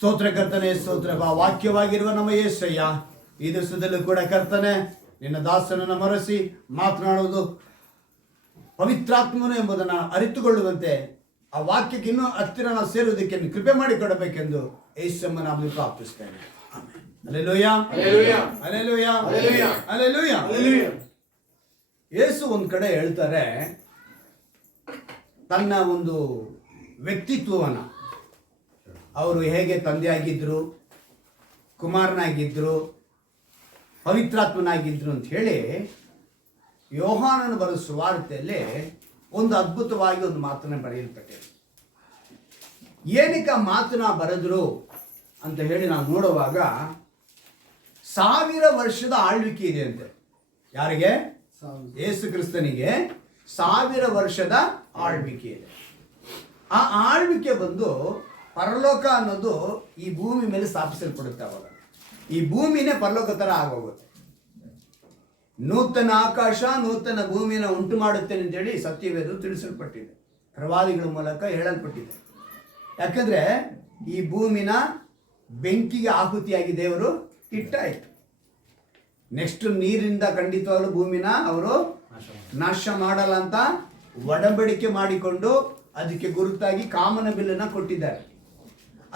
ಸ್ತೋತ್ರ ಕರ್ತನೆ, ಸ್ತೋತ್ರ ವಾಕ್ಯವಾಗಿರುವ ನಮ್ಮ ಯೇಸಯ್ಯ, ಈ ದಿವಸದಲ್ಲೂ ಕೂಡ ಕರ್ತನೆ ನಿನ್ನ ದಾಸನನ್ನು ಮರೆಸಿ ಮಾತನಾಡುವುದು ಪವಿತ್ರಾತ್ಮನು ಎಂಬುದನ್ನು ಅರಿತುಕೊಳ್ಳುವಂತೆ ಆ ವಾಕ್ಯಕ್ಕೆ ಇನ್ನೂ ಹತ್ತಿರ ನಾವು ಸೇರುವುದಕ್ಕೆ ಕೃಪೆ ಮಾಡಿಕೊಡಬೇಕೆಂದು ಯೇಸುವಿನ ನಾಮದಲ್ಲಿ ಪ್ರಾರ್ಥಿಸ್ತೇನೆ. ಹಲ್ಲೆಲೂಯಾ, ಹಲ್ಲೆಲೂಯಾ, ಹಲ್ಲೆಲೂಯಾ. ಯೇಸು ಒಂದು ಕಡೆ ಹೇಳ್ತಾರೆ, ತನ್ನ ಒಂದು ವ್ಯಕ್ತಿತ್ವವನ್ನು ಅವರು ಹೇಗೆ ತಂದೆಯಾಗಿದ್ದರು, ಕುಮಾರನಾಗಿದ್ದರು, ಪವಿತ್ರಾತ್ಮನಾಗಿದ್ದರು ಅಂತ ಹೇಳಿ ಯೋಹಾನನ ಬರೆದ ಸುವಾರ್ತೆಯಲ್ಲಿ ಒಂದು ಅದ್ಭುತವಾಗಿ ಒಂದು ಮಾತನ್ನು ಬರೆಯಲ್ಪಟ್ಟಿದೆ. ಏನಕ್ಕೆ ಆ ಮಾತನ್ನ ಬರೆದ್ರು ಅಂತ ಹೇಳಿ ನಾವು ನೋಡುವಾಗ 1000 ವರ್ಷದ ಆಳ್ವಿಕೆ ಇದೆ ಅಂತೆ. ಯಾರಿಗೆ? ಯೇಸು ಕ್ರಿಸ್ತನಿಗೆ 1000 ವರ್ಷದ ಆಳ್ವಿಕೆ ಇದೆ. ಆ ಆಳ್ವಿಕೆ ಬಂದು ಪರಲೋಕ ಅನ್ನೋದು ಈ ಭೂಮಿ ಮೇಲೆ ಸ್ಥಾಪಿಸಲ್ಪಡುತ್ತೆ. ಅವಾಗ ಈ ಭೂಮಿನೇ ಪರಲೋಕ ಥರ ಆಗೋಗುತ್ತೆ. ನೂತನ ಆಕಾಶ ನೂತನ ಭೂಮಿಯನ್ನು ಉಂಟು ಮಾಡುತ್ತೇನೆ ಅಂತೇಳಿ ಸತ್ಯವೇದ ತಿಳಿಸಲ್ಪಟ್ಟಿದೆ, ಪ್ರವಾದಿಗಳ ಮೂಲಕ ಹೇಳಲ್ಪಟ್ಟಿದೆ. ಯಾಕಂದರೆ ಈ ಭೂಮಿನ ಬೆಂಕಿಗೆ ಆಹುತಿಯಾಗಿ ದೇವರು ಇಟ್ಟಾಯಿತು. ನೆಕ್ಸ್ಟ್ ನೀರಿಂದ ಖಂಡಿತವಾಗಲೂ ಭೂಮಿನ ಅವರು ನಾಶ ಮಾಡಲ್ಲ ಅಂತ ಒಡಂಬಡಿಕೆ ಮಾಡಿಕೊಂಡು ಅದಕ್ಕೆ ಗುರುತಾಗಿ ಕಾಮನ ಬಿಲ್ಲನ್ನು ಕೊಟ್ಟಿದ್ದಾರೆ.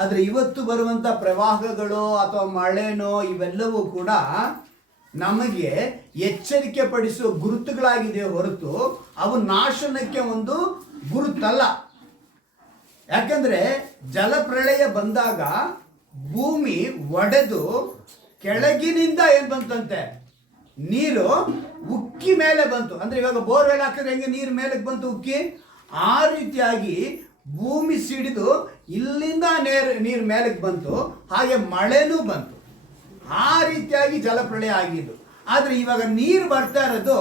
ಆದರೆ ಇವತ್ತು ಬರುವಂಥ ಪ್ರವಾಹಗಳು ಅಥವಾ ಮಳೆನೋ ಇವೆಲ್ಲವೂ ಕೂಡ ನಮಗೆ ಎಚ್ಚರಿಕೆ ಪಡಿಸುವ ಗುರುತುಗಳಾಗಿದೆ ಹೊರತು ಅವು ನಾಶನಕ್ಕೆ ಒಂದು ಗುರುತಲ್ಲ. ಯಾಕಂದರೆ ಜಲಪ್ರಳಯ ಬಂದಾಗ ಭೂಮಿ ಒಡೆದು ಕೆಳಗಿನಿಂದ ಏನು ಬಂತಂತೆ, ನೀರು ಉಕ್ಕಿ ಮೇಲೆ ಬಂತು. ಅಂದರೆ ಇವಾಗ ಬೋರ್ವೆಲ್ ಹಾಕಿದ್ರೆ ಹೆಂಗೆ ನೀರು ಮೇಲಕ್ಕೆ ಬಂತು ಉಕ್ಕಿ, ಆ ರೀತಿಯಾಗಿ ಭೂಮಿ ಸಿಡಿದು ಇಲ್ಲಿಂದ ನೀರು ಮೇಲಕ್ಕೆ ಬಂತು. ಹಾಗೆ ಮಳೆನೂ ಬಂತು. ಆ ರೀತಿಯಾಗಿ ಜಲಪ್ರಳಯ ಆಗಿದ್ದು. ಆದರೆ ಇವಾಗ ನೀರು ಬರ್ತಾ ಇರೋದು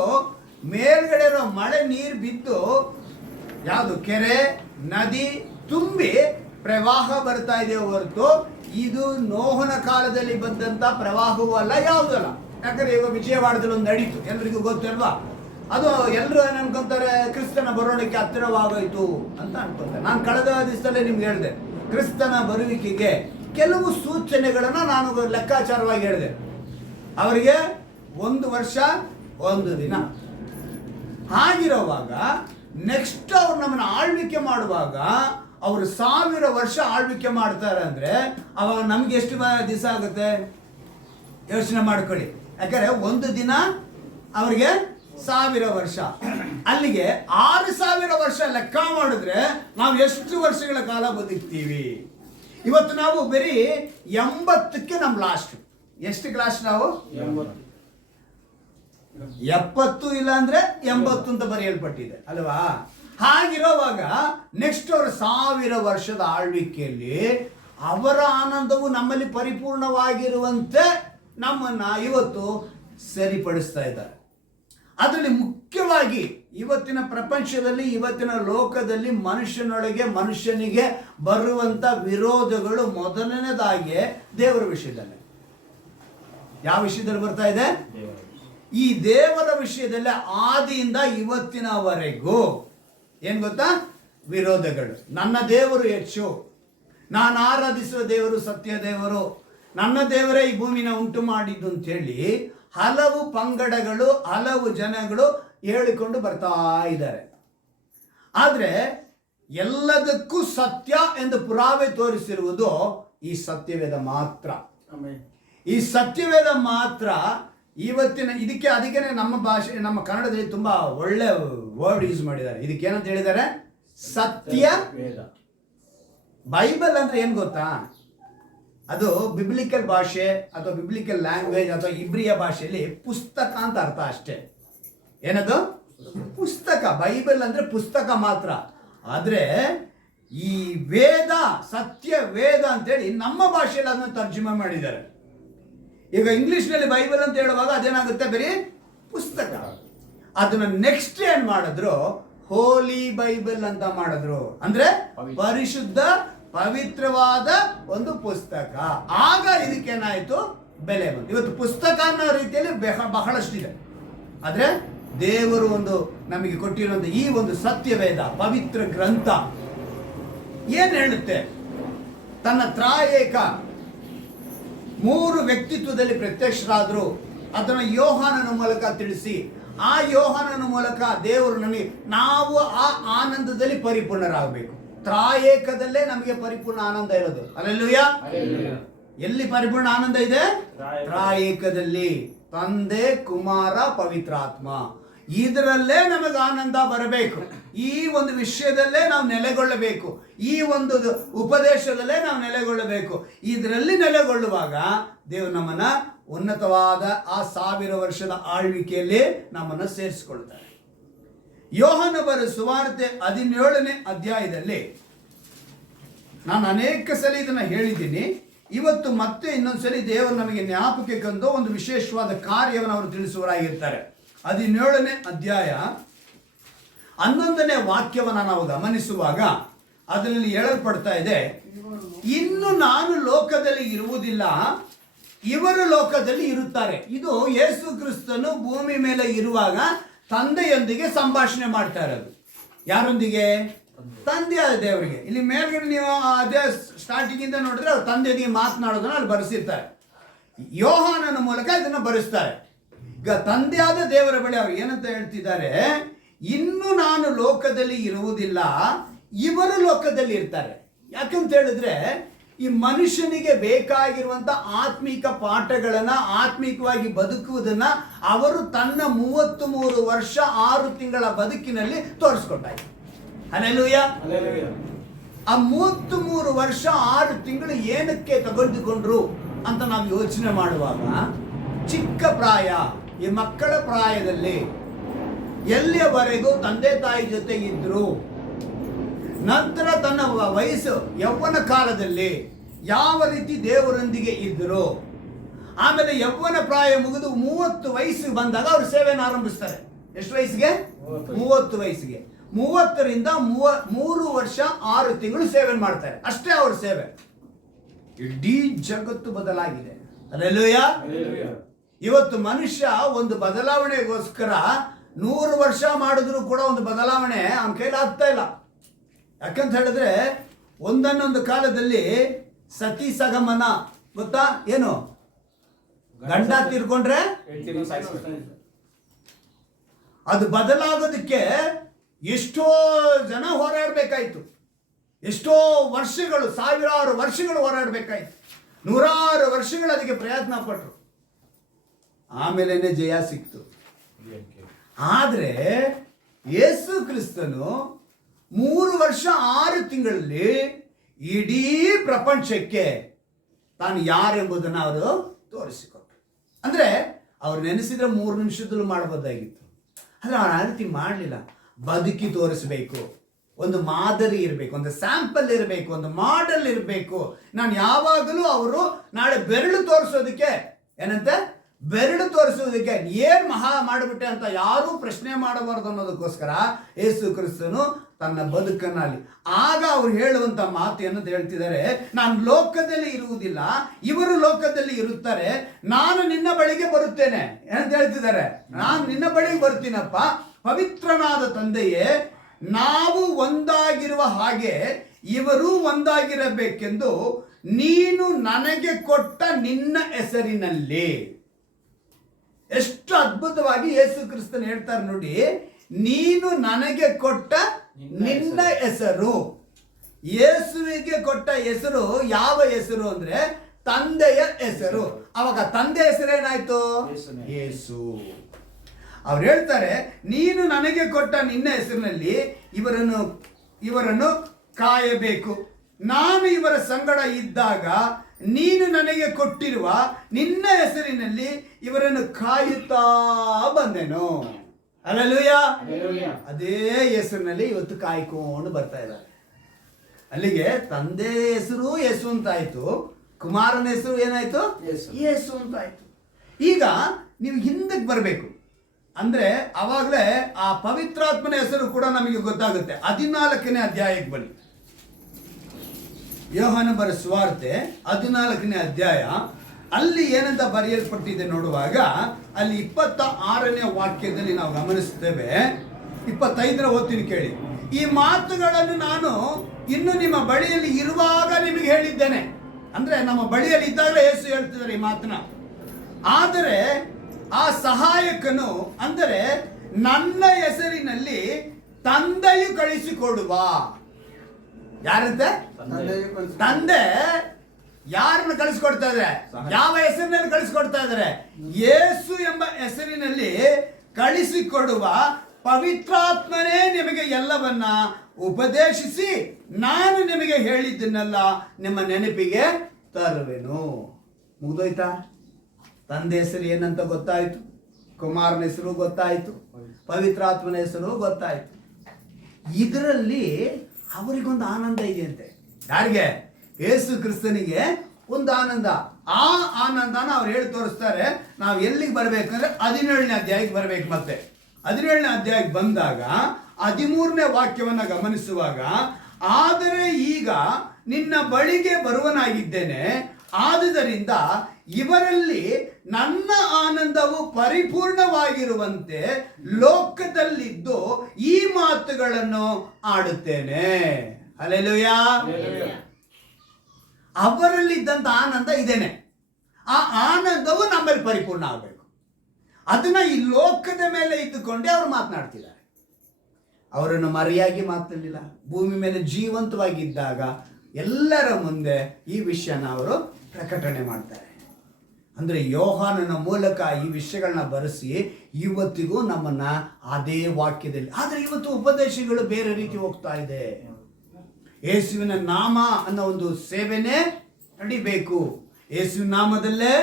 ಮೇಲ್ಗಡೆ ಇರೋ ಮಳೆ ನೀರು ಬಿದ್ದು ಯಾವುದು ಕೆರೆ ನದಿ ತುಂಬಿ ಪ್ರವಾಹ ಬರ್ತಾ ಇದೆ ಹೊರತು ಇದು ನೋಹನ ಕಾಲದಲ್ಲಿ ಬಂದಂಥ ಪ್ರವಾಹವೂ ಅಲ್ಲ, ಯಾವುದಲ್ಲ. ಯಾಕಂದರೆ ಇವಾಗ ವಿಜಯವಾಡದಲ್ಲಿ ಒಂದು ನಡೀತು, ಎಲ್ರಿಗೂ ಗೊತ್ತಲ್ವಾ. ಅದು ಎಲ್ಲರೂ ಏನು ಅನ್ಕೊಂತಾರೆ, ಕ್ರಿಸ್ತನ ಬರೋಣಕ್ಕೆ ಹತ್ತಿರವಾಗೋಯ್ತು ಅಂತ ಅನ್ಕೊಂತಾರೆ. ನಾನು ಕಳೆದ ದಿವಸದಲ್ಲೇ ನಿಮ್ಗೆ ಹೇಳಿದೆ, ಕ್ರಿಸ್ತನ ಬರುವಿಕೆಗೆ ಕೆಲವು ಸೂಚನೆಗಳನ್ನು ನಾನು ಲೆಕ್ಕಾಚಾರವಾಗಿ ಹೇಳಿದೆ. ಅವರಿಗೆ 1 ವರ್ಷ 1 ದಿನ. ಹಾಗಿರುವಾಗ ನೆಕ್ಸ್ಟ್ ಅವ್ರು ನಮ್ಮನ್ನು ಆಳ್ವಿಕೆ ಮಾಡುವಾಗ ಅವರು 1000 ವರ್ಷ ಆಳ್ವಿಕೆ ಮಾಡ್ತಾರೆ ಅಂದರೆ ಅವಾಗ ನಮ್ಗೆ ಎಷ್ಟು ದಿವಸ ಆಗುತ್ತೆ ಯೋಚನೆ ಮಾಡ್ಕೊಳ್ಳಿ. ಯಾಕಂದರೆ 1 ದಿನ ಅವರಿಗೆ 1000 ವರ್ಷ. ಅಲ್ಲಿಗೆ 6000 ವರ್ಷ ಲೆಕ್ಕ ಮಾಡಿದ್ರೆ ನಾವು ಎಷ್ಟು ವರ್ಷಗಳ ಕಾಲ ಬದುಕ್ತೀವಿ? ಇವತ್ತು ನಾವು ಬರೀ 80ಕ್ಕೆ ನಮ್ಮ ಲಾಸ್ಟ್. ಎಷ್ಟಕ್ಕೆ ಲಾಸ್ಟ್ ನಾವು? 70 ಇಲ್ಲ ಅಂದ್ರೆ 80 ಅಂತ ಬರೆಯಲ್ಪಟ್ಟಿದೆ ಅಲ್ವಾ. ಹಾಗಿರೋವಾಗ ನೆಕ್ಸ್ಟ್ ಅವರ 1000 ವರ್ಷದ ಆಳ್ವಿಕೆಯಲ್ಲಿ ಅವರ ಆನಂದವು ನಮ್ಮಲ್ಲಿ ಪರಿಪೂರ್ಣವಾಗಿರುವಂತೆ ನಮ್ಮನ್ನ ಇವತ್ತು ಸರಿಪಡಿಸ್ತಾ ಇದ್ದಾರೆ. ಅದರಲ್ಲಿ ಮುಖ್ಯವಾಗಿ ಇವತ್ತಿನ ಪ್ರಪಂಚದಲ್ಲಿ, ಇವತ್ತಿನ ಲೋಕದಲ್ಲಿ ಮನುಷ್ಯನಿಗೆ ಬರುವಂಥ ವಿರೋಧಗಳು ಮೊದಲನೇದಾಗಿ ದೇವರ ವಿಷಯದಲ್ಲಿ. ಯಾವ ವಿಷಯದಲ್ಲಿ ಬರ್ತಾ ಇದೆ? ಈ ದೇವರ ವಿಷಯದಲ್ಲಿ ಆದಿಯಿಂದ ಇವತ್ತಿನವರೆಗೂ ಏನು ಗೊತ್ತಾ? ವಿರೋಧಗಳು. ನನ್ನ ದೇವರು ಹೆಚ್ಚು, ನಾನು ಆರಾಧಿಸುವ ದೇವರು ಸತ್ಯ ದೇವರು, ನನ್ನ ದೇವರೇ ಈ ಭೂಮಿನ ಉಂಟು ಮಾಡಿದ್ದು ಅಂತೇಳಿ ಹಲವು ಪಂಗಡಗಳು, ಹಲವು ಜನಗಳು ಹೇಳಿಕೊಂಡು ಬರ್ತಾ ಇದ್ದಾರೆ. ಆದರೆ ಎಲ್ಲದಕ್ಕೂ ಸತ್ಯ ಎಂದು ಪುರಾವೆ ತೋರಿಸಿರುವುದು ಈ ಸತ್ಯವೇದ ಮಾತ್ರ. ಈ ಸತ್ಯವೇದ ಮಾತ್ರ ಇವತ್ತಿನ ಅದಕ್ಕೆ ನಮ್ಮ ಭಾಷೆ, ನಮ್ಮ ಕನ್ನಡದಲ್ಲಿ ತುಂಬಾ ಒಳ್ಳೆ ವರ್ಡ್ ಯೂಸ್ ಮಾಡಿದ್ದಾರೆ. ಇದಕ್ಕೆ ಏನಂತ ಹೇಳಿದ್ದಾರೆ? ಸತ್ಯವೇದ. ಬೈಬಲ್ ಅಂದ್ರೆ ಏನು ಗೊತ್ತಾ? ಅದು ಬಿಬ್ಲಿಕಲ್ ಭಾಷೆ ಅಥವಾ ಬಿಬ್ಲಿಕಲ್ ಲ್ಯಾಂಗ್ವೇಜ್ ಅಥವಾ ಇಬ್ರಿಯ ಭಾಷೆಯಲ್ಲಿ ಪುಸ್ತಕ ಅಂತ ಅರ್ಥ ಅಷ್ಟೇ. ಏನದು? ಪುಸ್ತಕ. ಬೈಬಲ್ ಅಂದ್ರೆ ಪುಸ್ತಕ ಮಾತ್ರ. ಆದರೆ ಈ ವೇದ, ಸತ್ಯ ವೇದ ಅಂತೇಳಿ ನಮ್ಮ ಭಾಷೆಯಲ್ಲಿ ಅದನ್ನು ತರ್ಜುಮೆ ಮಾಡಿದ್ದಾರೆ. ಈಗ ಇಂಗ್ಲಿಷ್ನಲ್ಲಿ ಬೈಬಲ್ ಅಂತ ಹೇಳುವಾಗ ಅದೇನಾಗುತ್ತೆ? ಬರೀ ಪುಸ್ತಕ. ಅದನ್ನ ನೆಕ್ಸ್ಟ್ ಏನ್ ಮಾಡಿದ್ರು? ಹೋಲಿ ಬೈಬಲ್ ಅಂತ ಮಾಡಿದ್ರು. ಅಂದ್ರೆ ಪರಿಶುದ್ಧ ಪವಿತ್ರವಾದ ಒಂದು ಪುಸ್ತಕ. ಆಗ ಇದಕ್ಕೇನಾಯಿತು? ಬೆಲೆ ಬಂತು. ಇವತ್ತು ಪುಸ್ತಕ ಅನ್ನೋ ರೀತಿಯಲ್ಲಿ ಬಹಳಷ್ಟಿದೆ. ಆದರೆ ದೇವರು ಒಂದು ನಮಗೆ ಕೊಟ್ಟಿರುವಂಥ ಈ ಒಂದು ಸತ್ಯವೇದ, ಪವಿತ್ರ ಗ್ರಂಥ ಏನು ಹೇಳುತ್ತೆ? ತನ್ನ ತ್ರಾಯೇಕ 3 ವ್ಯಕ್ತಿತ್ವದಲ್ಲಿ ಪ್ರತ್ಯಕ್ಷರಾದರು. ಅದನ್ನು ಯೋಹಾನನ ಮೂಲಕ ತಿಳಿಸಿ, ಆ ಯೋಹಾನನ ಮೂಲಕ ದೇವರು ನನಗೆ ನಾವು ಆ ಆನಂದದಲ್ಲಿ ಪರಿಪೂರ್ಣರಾಗಬೇಕು. ತ್ರಾಯೇಕದಲ್ಲೇ ನಮಗೆ ಪರಿಪೂರ್ಣ ಆನಂದ ಇರೋದು. ಹಲ್ಲೆಲೂಯಾ. ಎಲ್ಲಿ ಪರಿಪೂರ್ಣ ಆನಂದ ಇದೆ? ತ್ರಾಯೇಕದಲ್ಲಿ. ತಂದೆ, ಕುಮಾರ, ಪವಿತ್ರಾತ್ಮ, ಇದರಲ್ಲೇ ನಮಗೆ ಆನಂದ ಬರಬೇಕು. ಈ ಒಂದು ವಿಷಯದಲ್ಲೇ ನಾವು ನೆಲೆಗೊಳ್ಳಬೇಕು. ಈ ಒಂದು ಉಪದೇಶದಲ್ಲೇ ನಾವು ನೆಲೆಗೊಳ್ಳಬೇಕು. ಇದರಲ್ಲಿ ನೆಲೆಗೊಳ್ಳುವಾಗ ದೇವರು ನಮ್ಮನ್ನ ಉನ್ನತವಾದ ಆ 1000 ವರ್ಷದ ಆಳ್ವಿಕೆಯಲ್ಲಿ ನಮ್ಮನ್ನು ಸೇರಿಸಿಕೊಳ್ತಾರೆ. ಯೋಹಾನ ಬರೆದ ಸುವಾರ್ತೆ 17ನೇ ಅಧ್ಯಾಯದಲ್ಲಿ ನಾನು ಅನೇಕ ಸಲ ಇದನ್ನು ಹೇಳಿದ್ದೀನಿ. ಇವತ್ತು ಮತ್ತೆ ಇನ್ನೊಂದ್ಸಲಿ ದೇವರು ನಮಗೆ ಜ್ಞಾಪಕಕ್ಕೆ ತಂದು ಒಂದು ವಿಶೇಷವಾದ ಕಾರ್ಯವನ್ನು ಅವರು ತಿಳಿಸುವರಾಗಿರ್ತಾರೆ. 17ನೇ ಅಧ್ಯಾಯ 11ನೇ ವಾಕ್ಯವನ್ನು ನಾವು ಗಮನಿಸುವಾಗ ಅದರಲ್ಲಿ ಹೇಳಲ್ಪಡ್ತಾ ಇದೆ, ಇನ್ನು ನಾನು ಲೋಕದಲ್ಲಿ ಇರುವುದಿಲ್ಲ, ಇವರು ಲೋಕದಲ್ಲಿ ಇರುತ್ತಾರೆ. ಇದು ಯೇಸು ಕ್ರಿಸ್ತನು ಭೂಮಿ ಮೇಲೆ ಇರುವಾಗ ತಂದೆಯೊಂದಿಗೆ ಸಂಭಾಷಣೆ ಮಾಡ್ತಾ ಇರೋದು. ಯಾರೊಂದಿಗೆ? ತಂದೆಯಾದ ದೇವರಿಗೆ. ಇಲ್ಲಿ ಮೇಲ್ಗಡೆ ನೀವು ಅದೇ ಸ್ಟಾರ್ಟಿಂಗ್ ಇಂದ ನೋಡಿದ್ರೆ ಅವ್ರು ತಂದೆಯೊಂದಿಗೆ ಮಾತನಾಡೋದನ್ನ ಅಲ್ಲಿ ಬರೆಸಿರ್ತಾರೆ. ಯೋಹಾನನ ಮೂಲಕ ಇದನ್ನು ಬರೆಸ್ತಾರೆ. ಈಗ ತಂದೆಯಾದ ದೇವರ ಬಳಿ ಅವ್ರು ಏನಂತ ಹೇಳ್ತಿದ್ದಾರೆ? ಇನ್ನು ನಾನು ಲೋಕದಲ್ಲಿ ಇರುವುದಿಲ್ಲ, ಇವರು ಲೋಕದಲ್ಲಿ ಇರ್ತಾರೆ. ಯಾಕಂತ ಹೇಳಿದ್ರೆ ಈ ಮನುಷ್ಯನಿಗೆ ಬೇಕಾಗಿರುವಂತ ಆತ್ಮಿಕ ಪಾಠಗಳನ್ನ, ಆತ್ಮಿಕವಾಗಿ ಬದುಕುವುದನ್ನ ಅವರು ತನ್ನ 33 ವರ್ಷ 6 ತಿಂಗಳ ಬದುಕಿನಲ್ಲಿ ತೋರಿಸ್ಕೊಟ್ಟಾಯ್ತು. ಹಲ್ಲೆಲೂಯಾ. ಆ 33 ವರ್ಷ 6 ತಿಂಗಳು ಏನಕ್ಕೆ ತೆಗೆದುಕೊಂಡ್ರು ಅಂತ ನಾವು ಯೋಚನೆ ಮಾಡುವಾಗ, ಚಿಕ್ಕ ಪ್ರಾಯ, ಈ ಮಕ್ಕಳ ಪ್ರಾಯದಲ್ಲಿ ಎಲ್ಲಿಯವರೆಗೂ ತಂದೆ ತಾಯಿ ಜೊತೆಗಿದ್ರು, ನಂತರ ತನ್ನ ವಯಸ್ಸು ಯೌವನ ಕಾಲದಲ್ಲಿ ಯಾವ ರೀತಿ ದೇವರೊಂದಿಗೆ ಇದ್ದರು, ಆಮೇಲೆ ಯೌವನ ಪ್ರಾಯ ಮುಗಿದು 30 ವಯಸ್ಸಿಗೆ ಬಂದಾಗ ಅವರು ಸೇವೆಯನ್ನು ಆರಂಭಿಸ್ತಾರೆ. ಎಷ್ಟು ವಯಸ್ಸಿಗೆ? 30 ವಯಸ್ಸಿಗೆ. 30ರಿಂದ 3 ವರ್ಷ 6 ತಿಂಗಳು ಸೇವೆ ಮಾಡ್ತಾರೆ. ಅಷ್ಟೇ ಅವ್ರ ಸೇವೆ. ಇಡೀ ಜಗತ್ತು ಬದಲಾಗಿದೆ. ಹಲ್ಲೆಲೂಯಾ. ಇವತ್ತು ಮನುಷ್ಯ ಒಂದು ಬದಲಾವಣೆಗೋಸ್ಕರ 100 ವರ್ಷ ಮಾಡಿದ್ರು ಕೂಡ ಒಂದು ಬದಲಾವಣೆ ಅವನ ಕೈಲಿ ಆಗ್ತಾ ಇಲ್ಲ. ಯಾಕಂತ ಹೇಳಿದ್ರೆ ಒಂದನ್ನೊಂದು ಕಾಲದಲ್ಲಿ ಸತಿ ಸಗಮನ ಗೊತ್ತಾ? ಏನು? ಗಂಡ ತೀರ್ಕೊಂಡ್ರೆ ಅದು ಬದಲಾಗೋದಕ್ಕೆ ಎಷ್ಟೋ ಜನ ಹೋರಾಡಬೇಕಾಯ್ತು. ಎಷ್ಟೋ ವರ್ಷಗಳು, 1000 ವರ್ಷಗಳು ಹೋರಾಡಬೇಕಾಯ್ತು. 100 ವರ್ಷಗಳು ಅದಕ್ಕೆ ಪ್ರಯತ್ನ ಪಟ್ಟರು. ಆಮೇಲೆ ಜಯ ಸಿಕ್ತು. ಆದರೆ ಯೇಸು ಕ್ರಿಸ್ತನು 3 ವರ್ಷ 6 ತಿಂಗಳಲ್ಲಿ ಇಡೀ ಪ್ರಪಂಚಕ್ಕೆ ತಾನು ಯಾರೆಂಬುದನ್ನು ಅವರು ತೋರಿಸಿಕೊಟ್ರು. ಅಂದರೆ ಅವ್ರು ನೆನೆಸಿದ್ರೆ 3 ನಿಮಿಷದಲ್ಲೂ ಮಾಡಬಹುದಾಗಿತ್ತು. ಆದರೆ ಅವ್ರು ಆ ರೀತಿ ಮಾಡಲಿಲ್ಲ. ಬದುಕಿ ತೋರಿಸಬೇಕು, ಒಂದು ಮಾದರಿ ಇರಬೇಕು, ಒಂದು ಸ್ಯಾಂಪಲ್ ಇರಬೇಕು, ಒಂದು ಮಾಡೆಲ್ ಇರಬೇಕು. ನಾನು ಯಾವಾಗಲೂ ಅವರು ನಾಳೆ ಬೆರಳು ತೋರಿಸೋದಕ್ಕೆ, ಏನಂತೆ ಬೆರಳು ತೋರಿಸೋದಕ್ಕೆ ಏನ್ ಮಹಾ ಮಾಡಿಬಿಟ್ಟೆ ಅಂತ ಯಾರೂ ಪ್ರಶ್ನೆ ಮಾಡಬಾರ್ದು ಅನ್ನೋದಕ್ಕೋಸ್ಕರ ಯೇಸು ಕ್ರಿಸ್ತನು ತನ್ನ ಬದುಕನ್ನಲ್ಲಿ, ಆಗ ಅವ್ರು ಹೇಳುವಂತ ಮಾತು ಏನಂತ ಹೇಳ್ತಿದ್ದಾರೆ, ನಾನು ಲೋಕದಲ್ಲಿ ಇರುವುದಿಲ್ಲ, ಇವರು ಲೋಕದಲ್ಲಿ ಇರುತ್ತಾರೆ, ನಾನು ನಿನ್ನ ಬಳಿಗೆ ಬರುತ್ತೇನೆ ಏನಂತ ಹೇಳ್ತಿದ್ದಾರೆ. ನಾನು ನಿನ್ನ ಬಳಿಗೆ ಬರ್ತೀನಪ್ಪ, ಪವಿತ್ರನಾದ ತಂದೆಯೇ, ನಾವು ಒಂದಾಗಿರುವ ಹಾಗೆ ಇವರು ಒಂದಾಗಿರಬೇಕೆಂದು ನೀನು ನನಗೆ ಕೊಟ್ಟ ನಿನ್ನ ಹೆಸರಿನಲ್ಲಿ. ಎಷ್ಟು ಅದ್ಭುತವಾಗಿ ಯೇಸು ಕ್ರಿಸ್ತನ್ ಹೇಳ್ತಾರೆ ನೋಡಿ. ನೀನು ನನಗೆ ಕೊಟ್ಟ ನಿನ್ನ ಹೆಸರು. ಯೇಸುವಿಗೆ ಕೊಟ್ಟ ಹೆಸರು ಯಾವ ಹೆಸರು ಅಂದ್ರೆ ತಂದೆಯ ಹೆಸರು. ಅವಾಗ ತಂದೆ ಹೆಸರೇನಾಯ್ತು? ಯೇಸು. ಅವ್ರು ಹೇಳ್ತಾರೆ, ನೀನು ನನಗೆ ಕೊಟ್ಟ ನಿನ್ನ ಹೆಸರಿನಲ್ಲಿ ಇವರನ್ನು ಕಾಯಬೇಕು. ನಾನು ಇವರ ಸಂಗಡ ಇದ್ದಾಗ ನೀನು ನನಗೆ ಕೊಟ್ಟಿರುವ ನಿನ್ನ ಹೆಸರಿನಲ್ಲಿ ಇವರನ್ನು ಕಾಯುತ್ತಾ ಬಂದೆನು. ಹಲ್ಲೆಲೂಯಾ. ಅದೇ ಹೆಸರಿನಲ್ಲಿ ಇವತ್ತು ಕಾಯ್ಕೊಂಡು ಬರ್ತಾ ಇದ್ದಾರೆ. ಅಲ್ಲಿಗೆ ತಂದೆ ಹೆಸರು ಯೇಸು ಅಂತಾಯ್ತು, ಕುಮಾರನ ಹೆಸರು ಏನಾಯ್ತು? ಯೇಸು ಅಂತಾಯ್ತು. ಈಗ ನೀವು ಹಿಂದಕ್ಕೆ ಬರಬೇಕು ಅಂದ್ರೆ ಅವಾಗಲೇ ಆ ಪವಿತ್ರಾತ್ಮನ ಹೆಸರು ಕೂಡ ನಮಗೆ ಗೊತ್ತಾಗುತ್ತೆ. 14ನೇ ಅಧ್ಯಾಯಕ್ಕೆ ಬನ್ನಿ. ಯೋಹಾನ ಬರೆದ ಸುವಾರ್ತೆ 14ನೇ ಅಧ್ಯಾಯ, ಅಲ್ಲಿ ಏನಂತ ಬರೆಯಲ್ಪಟ್ಟಿದೆ ನೋಡುವಾಗ ಅಲ್ಲಿ 26ನೇ ವಾಕ್ಯದಲ್ಲಿ ನಾವು ಗಮನಿಸ್ತೇವೆ. 25 ಓದ್ತೀನಿ ಕೇಳಿ. ಈ ಮಾತುಗಳನ್ನು ನಾನು ಇನ್ನು ನಿಮ್ಮ ಬಳಿಯಲ್ಲಿ ಇರುವಾಗ ನಿಮಗೆ ಹೇಳಿದ್ದೇನೆ. ಅಂದ್ರೆ ನಮ್ಮ ಬಳಿಯಲ್ಲಿ ಇದ್ದಾಗಲೇ ಯೇಸು ಹೇಳ್ತಿದ್ದಾರೆ ಈ ಮಾತನ್ನ. ಆದರೆ ಆ ಸಹಾಯಕನು, ಅಂದರೆ ನನ್ನ ಹೆಸರಿನಲ್ಲಿ ತಂದೆಯು ಕಳಿಸಿಕೊಡುವ. ಯಾರಂತೆ? ತಂದೆ ಯಾರನ್ನು ಕಳಿಸ್ಕೊಡ್ತಾ ಇದ್ದಾರೆ? ಯಾವ ಹೆಸರಿನಲ್ಲಿ ಕಳಿಸ್ಕೊಡ್ತಾ ಇದ್ದಾರೆ? ಯೇಸು ಎಂಬ ಹೆಸರಿನಲ್ಲಿ ಕಳಿಸಿಕೊಡುವ ಪವಿತ್ರಾತ್ಮನೇ ನಿಮಗೆ ಎಲ್ಲವನ್ನ ಉಪದೇಶಿಸಿ ನಾನು ನಿಮಗೆ ಹೇಳಿದ್ದನ್ನೆಲ್ಲ ನಿಮ್ಮ ನೆನಪಿಗೆ ತರುವೆನು. ಮುಗಿದೋಯ್ತಾ? ತಂದೆ ಹೆಸರು ಏನಂತ ಗೊತ್ತಾಯ್ತು, ಕುಮಾರನ ಹೆಸರು ಗೊತ್ತಾಯ್ತು, ಪವಿತ್ರಾತ್ಮನ ಹೆಸರು ಗೊತ್ತಾಯ್ತು. ಇದರಲ್ಲಿ ಅವರಿಗೊಂದು ಆನಂದ ಇದೆಯಂತೆ. ಯಾರಿಗೆ? ಯೇಸು ಕ್ರಿಸ್ತನಿಗೆ ಒಂದು ಆನಂದ. ಆ ಆನಂದನ ಅವ್ರು ಹೇಳಿ ತೋರಿಸ್ತಾರೆ. ನಾವು ಎಲ್ಲಿಗೆ ಬರ್ಬೇಕಂದ್ರೆ 17ನೇ ಅಧ್ಯಾಯಕ್ಕೆ ಬರ್ಬೇಕು. ಮತ್ತೆ 17ನೇ ಅಧ್ಯಾಯಕ್ಕೆ ಬಂದಾಗ 13ನೇ ವಾಕ್ಯವನ್ನ ಗಮನಿಸುವಾಗ, ಆದರೆ ಈಗ ನಿನ್ನ ಬಳಿಗೆ ಬರುವನಾಗಿದ್ದೇನೆ, ಆದುದರಿಂದ ಇವರಲ್ಲಿ ನನ್ನ ಆನಂದವು ಪರಿಪೂರ್ಣವಾಗಿರುವಂತೆ ಲೋಕದಲ್ಲಿದ್ದು ಈ ಮಾತುಗಳನ್ನು ಆಡುತ್ತೇನೆ. ಹಲ್ಲೆಲೂಯಾ. ಅವರಲ್ಲಿದ್ದಂಥ ಆನಂದ ಇದೇನೆ. ಆ ಆನಂದವು ನಮ್ಮಲ್ಲಿ ಪರಿಪೂರ್ಣ ಆಗಬೇಕು. ಅದನ್ನ ಈ ಲೋಕದ ಮೇಲೆ ಇದ್ದುಕೊಂಡೇ ಅವರು ಮಾತನಾಡ್ತಿದ್ದಾರೆ. ಅವರನ್ನು ಮರೆಯಾಗಿ ಮಾತನಾಡಲಿಲ್ಲ. ಭೂಮಿ ಮೇಲೆ ಜೀವಂತವಾಗಿದ್ದಾಗ ಎಲ್ಲರ ಮುಂದೆ ಈ ವಿಷಯನ ಅವರು ಪ್ರಕಟಣೆ ಮಾಡ್ತಾರೆ. ಅಂದರೆ ಯೋಹಾನನ ಮೂಲಕ ಈ ವಿಷಯಗಳನ್ನ ಬರೆಸಿ ಇವತ್ತಿಗೂ ನಮ್ಮನ್ನ ಅದೇ ವಾಕ್ಯದಲ್ಲಿ. ಆದರೆ ಇವತ್ತು ಉಪದೇಶಗಳು ಬೇರೆ ರೀತಿ ಹೋಗ್ತಾ ಇದೆ. ಯೇಸುವಿನ ನಾಮ ಅನ್ನೋ ಒಂದು ಸೇವೆನೇ ನಡಿಬೇಕು. ಯೇಸುವಿನ ನಾಮದಲ್ಲೇ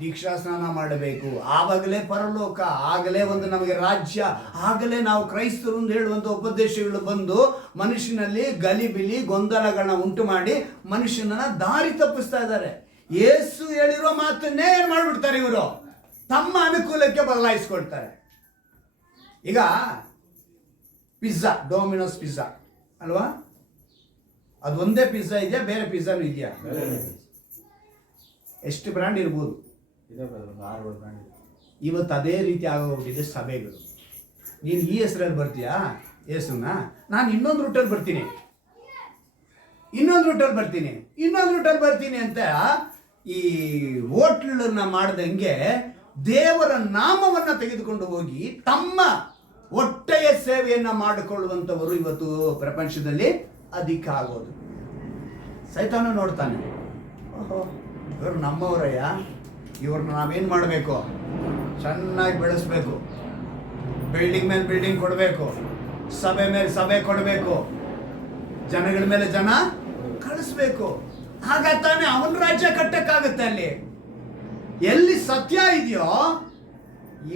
ದೀಕ್ಷಾ ಸ್ನಾನ ಮಾಡಬೇಕು. ಆವಾಗಲೇ ಪರಲೋಕ, ಆಗಲೇ ಒಂದು ನಮಗೆ ರಾಜ್ಯ, ಆಗಲೇ ನಾವು ಕ್ರೈಸ್ತರು ಅಂತ ಹೇಳುವಂಥ ಉಪದೇಶಗಳು ಬಂದು ಮನುಷ್ಯನಲ್ಲಿ ಗಲಿಬಿಲಿ ಗೊಂದಲಗಳನ್ನ ಉಂಟು ಮಾಡಿ ಮನುಷ್ಯನನ್ನ ದಾರಿ ತಪ್ಪಿಸ್ತಾ ಇದ್ದಾರೆ. ಯೇಸು ಹೇಳಿರೋ ಮಾತನ್ನೇ ಏನು ಮಾಡಿಬಿಡ್ತಾರೆ ಇವರು, ತಮ್ಮ ಅನುಕೂಲಕ್ಕೆ ಬದಲಾಯಿಸ್ಕೊಳ್ತಾರೆ. ಈಗ ಪಿಜ್ಜಾ, ಡೊಮಿನೋಸ್ ಪಿಜ್ಜಾ ಅಲ್ವಾ? ಅದು ಒಂದೇ ಪಿಜ್ಜಾ ಇದೆಯಾ, ಬೇರೆ ಪಿಜ್ಜಾನು ಇದೆಯಾ? ಎಷ್ಟು ಬ್ರ್ಯಾಂಡ್ ಇರ್ಬೋದು? ಇವತ್ತು ಅದೇ ರೀತಿ ಆಗೋಗ್ಬಿಟ್ಟಿದೆ ಸಭೆಗಳು. ನೀನು ಈ ಹೆಸರಲ್ಲಿ ಬರ್ತೀಯಾ ಯೇಸುನ, ನಾನು ಇನ್ನೊಂದು ರೂಟಲ್ಲಿ ಬರ್ತೀನಿ, ಇನ್ನೊಂದು ರೂಟಲ್ಲಿ ಬರ್ತೀನಿ ಅಂತ ಈ ಹೋಟ್ಲನ್ನ ಮಾಡ್ದಂಗೆ ದೇವರ ನಾಮವನ್ನ ತೆಗೆದುಕೊಂಡು ಹೋಗಿ ತಮ್ಮ ಹೊಟ್ಟೆಯ ಸೇವೆಯನ್ನ ಮಾಡಿಕೊಳ್ಳುವಂಥವರು ಇವತ್ತು ಪ್ರಪಂಚದಲ್ಲಿ ಅಧಿಕ ಆಗೋದು. ಸೈತಾನ ನೋಡ್ತಾನೆ, ಓಹೋ ಇವರು ನಮ್ಮವರಯ್ಯ, ಇವ್ರನ್ನ ನಾವೇನು ಮಾಡಬೇಕು, ಚೆನ್ನಾಗಿ ಬೆಳೆಸ್ಬೇಕು, ಬಿಲ್ಡಿಂಗ್ ಮೇಲೆ ಬಿಲ್ಡಿಂಗ್ ಕೊಡಬೇಕು, ಸಭೆ ಮೇಲೆ ಸಭೆ ಕೊಡಬೇಕು, ಜನಗಳ ಮೇಲೆ ಜನ ಕಳಿಸ್ಬೇಕು. ಆಗ ತಾನೇ ಅವನ ರಾಜ್ಯ ಕಟ್ಟಕ್ಕಾಗತ್ತೆ. ಅಲ್ಲಿ ಎಲ್ಲಿ ಸತ್ಯ ಇದೆಯೋ